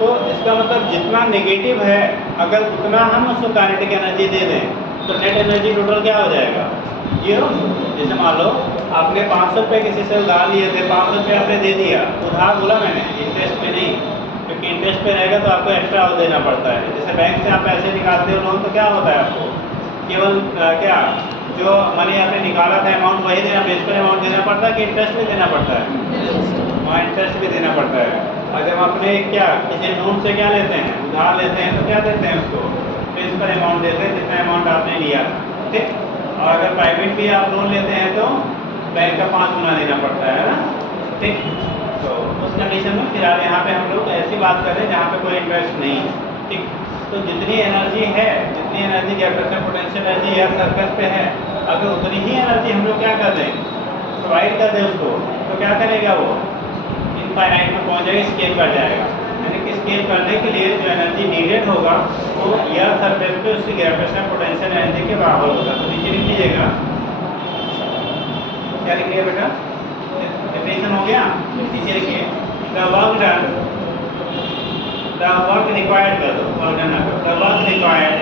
तो इसका मतलब जितना नेगेटिव है अगर उतना हम उसको काइनेटिक एनर्जी दे दें तो नेट एनर्जी टोटल क्या हो जाएगा, जीरो। जैसे मान लो आपने 500 रुपये किसी से उधार लिए थे, 500 रुपये आपने दे दिया, उधार बोला मैंने, इंटरेस्ट पे नहीं, क्योंकि इंटरेस्ट पे रहेगा तो आपको एक्स्ट्रा देना पड़ता है। जैसे बैंक से आप पैसे निकालते हो लोन, तो क्या होता है आपको केवल क्या जो मनी आपने निकाला था अमाउंट वही देना, बेस पर अमाउंट देना पड़ता है कि इंटरेस्ट भी देना पड़ता है, वहाँ इंटरेस्ट भी देना पड़ता है। और जब अपने क्या किसी लोन से क्या लेते हैं, उधार लेते हैं, तो क्या देते हैं उसको बेस पर अमाउंट देते हैं जितना अमाउंट आपने लिया। ठीक। और अगर प्राइवेट भी आप लोन लेते हैं तो बैंक का 5 गुना देना पड़ता है ना, ठीक। तो उस कंडीशन में फिलहाल यहाँ पे हम लोग ऐसी बात कर रहे हैं जहाँ पे कोई इंटरेस्ट नहीं है, ठीक। तो जितनी एनर्जी है, जितनी एनर्जी गैविटेशनल पोटेंशियल एनर्जी एयर सरफेस पे है, अगर उतनी ही एनर्जी हम लोग क्या कर दें, प्रोवाइड कर दें उसको, तो क्या करेगा वो, इनफाइनाइट में पहुँच जाएगा, स्केल कर जाएगा। यानी कि स्केल करने के लिए जो एनर्जी नीडेड होगा वो एयर सरफेस पे उसकी ग्रेविटेशनल पोटेंशियल एनर्जी के बराबर होगा। तो नीचे लिख लीजिएगा, क्या लिख लिया बेटा, डेफिनेशन हो गया, नीचे लिखिए the work done, the work required कर दो, वर्क डन ना करो, the work required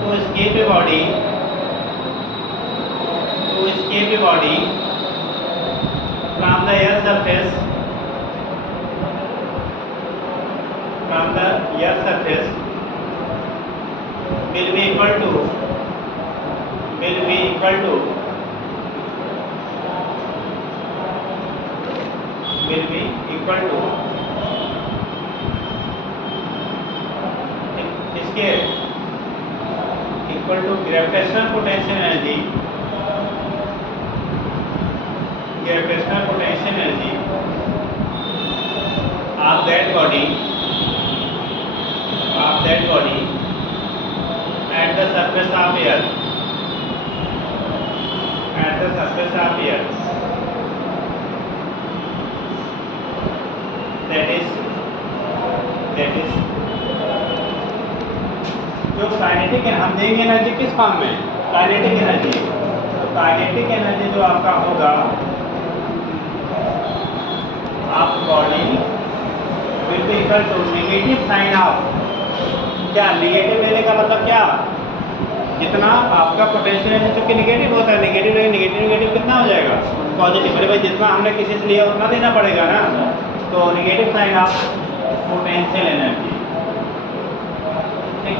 to escape a body, to escape a body from the air surface, from the air surface will be equal to will be equal to इसके equal to gravitational potential energy, gravitational potential energy of that body at the surface of air, at the surface of air, that is जो काइनेटिक हम देंगे एनर्जी किस फॉर्म में, काइनेटिक एनर्जी। तो काइनेटिक एनर्जी जो आपका होगा, आप body will be equal to negative sign of, क्या नेगेटिव लेने का मतलब क्या, जितना आपका पोटेंशियल है चूँकि नेगेटिव होता है, नेगेटिव नेगेटिव कितना हो जाएगा, पॉजिटिव। अरे भाई जितना हमने किसी से लिया उतना देना पड़ेगा ना, तो negative sign of potential energy, ठीक।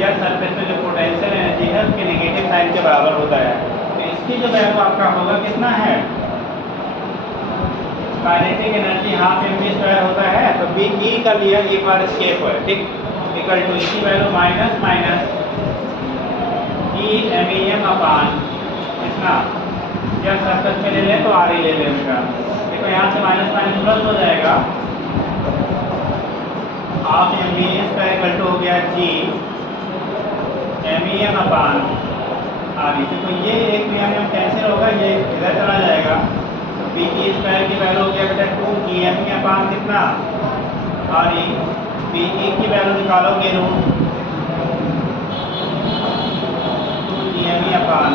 यह सरफेस में जो पोटेंशियल एनर्जी है उसके नेगेटिव साइन के बराबर होता है। तो इसकी जो वैल्यू आपका होगा कितना है, काइनेटिक एनर्जी हाफ mv² होता है, तो बी ई का लिया, एक बार स्केप है, ठीक, इक्वल टू इसकी वैल्यू माइनस ई MEM अपान कितना, जब सरफेस पे ले लें तो आर ही ले लें बेटा, देखो यहाँ से माइनस माइनस प्लस हो जाएगा, हाफ mv² इक्वल टू हो गया जी MEM अपान आर। देखो ये एक MEM कैंसिल होगा, ये इधर चला जाएगा, तो बी की वैल्यू हो गया बेटा 2 GME अपान कितना आर ई, बी की वैल्यू निकालोगे रूट 2 GME अपान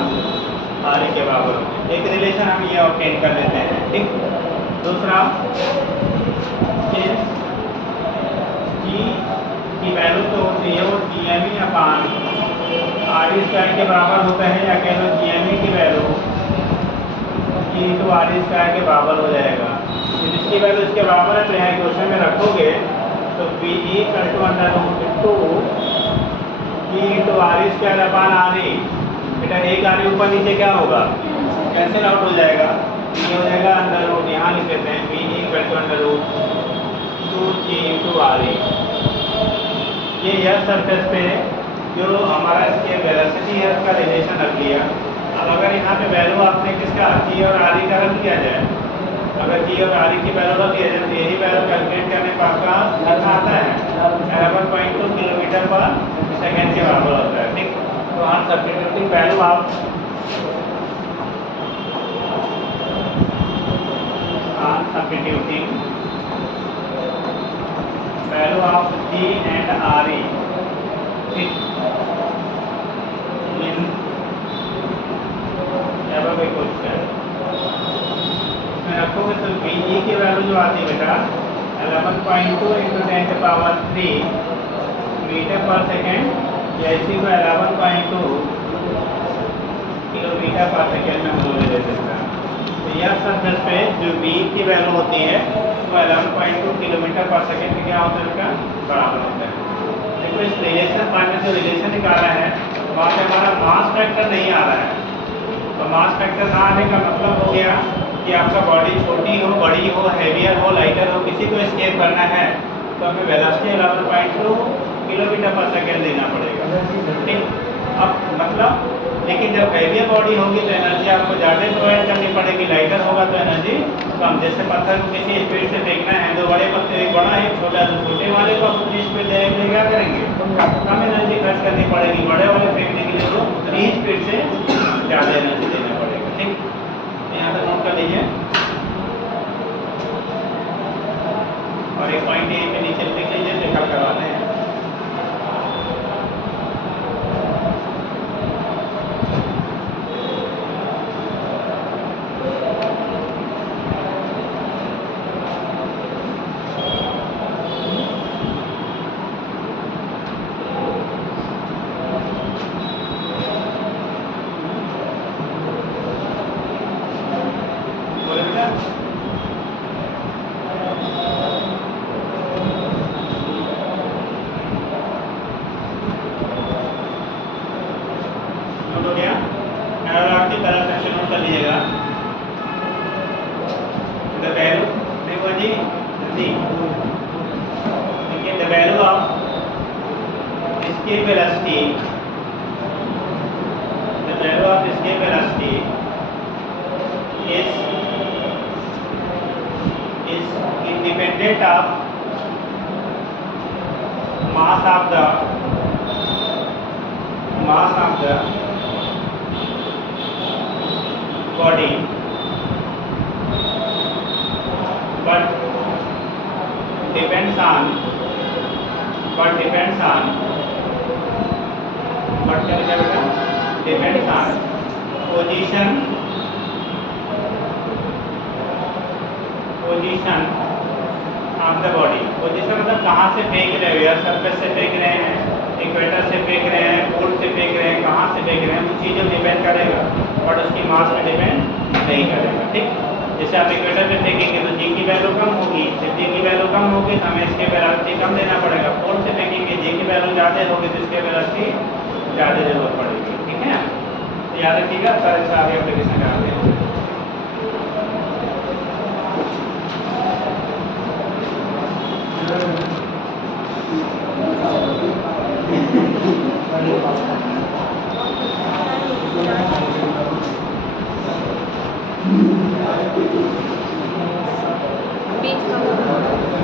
आर के बराबर। एक रिलेशन हम ये ऑब्टेन कर लेते हैं, ठीक। दूसरा जी की वैल्यू तो होती है वो GME अपान R² के बराबर होता है, या कह लो GME की वैल्यू G/R² के बराबर हो जाएगा। तो जिसकी वैल्यू इसके बराबर है तो यहाँ क्वेश्चन में रखोगे तो V equal to √2 G/R² upon R E, बेटा एक आर ऊपर नीचे क्या होगा, कैंसिल आउट हो जाएगा, ये हो जाएगा √, यहाँ लिख देते हैं बी इक्वल टू √2 G/R ई। ये एयर सरफेस पे जो हमारा इसके वेलोसिटी है उसका रिलेशन रख लिया। अब अगर यहाँ पे वैल्यू आपने किसका जी और आर ई का रख दिया जाए, अगर जी और आर ई की वैल्यू रख दिया जाए तो यही वैल्यू कैलकुलेट करने पर आपका अच्छा आता है 11.2 किलोमीटर पर सेकेंड के बराबर होता है, ठीक। तो हम सब्स्टिट्यूटिंग वैल्यू आप substituting value of G and R E, ठीक, इन क्वेश्चन इसमें रखोगे तो बी ई की वैल्यू जो आती है बेटा 11.2 × 10⁻³ मीटर पर सेकेंड, या इसी को 11.2 किलोमीटर पर सेकेंड में हम लोग ले लेते हैं। तो यह सरफेस पे जो बी की वैल्यू होती है वो 11.2 किलोमीटर पर सेकेंड क्या होता है, उसका बराबर होता है। देखो इस रिलेशन पार्ट में जो रिलेशन निकाला है वहाँ पे हमारा मास फैक्टर नहीं आ रहा है, तो मास फैक्टर ना आने का मतलब हो गया कि आपका बॉडी छोटी हो, बड़ी हो, हैवियर हो, लाइटर हो, किसी को एस्केप करना है तो हमें वेलोसिटी 11.2 किलोमीटर पर सेकेंड देना पड़ेगा, ठीक। अब मतलब लेकिन जब हैवियर बॉडी होगी तो एनर्जी आपको ज़्यादा प्रोवाइड करनी पड़ेगी, लाइटर होगा तो एनर्जी कम। जैसे पत्थर को किसी स्पीड से फेंकना है, दो बड़े पत्थर, एक बड़ा एक छोटा, तो छोटे वाले को आप उतनी स्पीड देने के लिए क्या करेंगे, कम एनर्जी खर्च करनी पड़ेगी। बड़े वाले फेंकने के लिए तो उतनी स्पीड से ज़्यादा एनर्जी देना पड़ेगा। ठीक, यहाँ तक नोट कर लीजिए। और एक पॉइंट यहीं पे नीचे लिख लीजिए, रेखा करवाते हैं। बोले बेटा, नोट हो गया? और आपकी तरफ सेक्शन नोट कर लीजिएगा। द वैल्यू, देखो जी जल्दी देखिए, the value of escape velocity, the value of escape velocity is independent of mass of the body, but depends on what क्या लिखा बेटा, depends on position of the body. Position मतलब कहाँ से फेंक रहे हो, या सरफेस से फेंक रहे हैं, इक्वेटर से फेंक रहे हैं, पोल से फेंक रहे हैं, कहाँ से फेंक रहे हैं, उन चीज़ों डिपेंड करेगा, बट उसकी मास में डिपेंड नहीं करेगा। ठीक, जैसे आप इक्वेटर पे फेंकेंगे तो जी की वैल्यू कम होगी, जब जी की वैल्यू कम होगी तो हमें इसके वेलोसिटी कम देना पड़ेगा। पोल से फेंकेंगे, जी की वैल्यू ज़्यादा होगी तो इसके वेलोसिटी ज़्यादा जरूरत पड़ेगी। ठीक है, तो याद रखिएगा, सर इसका आगे एप्लीकेशन कराते हैं। बीच का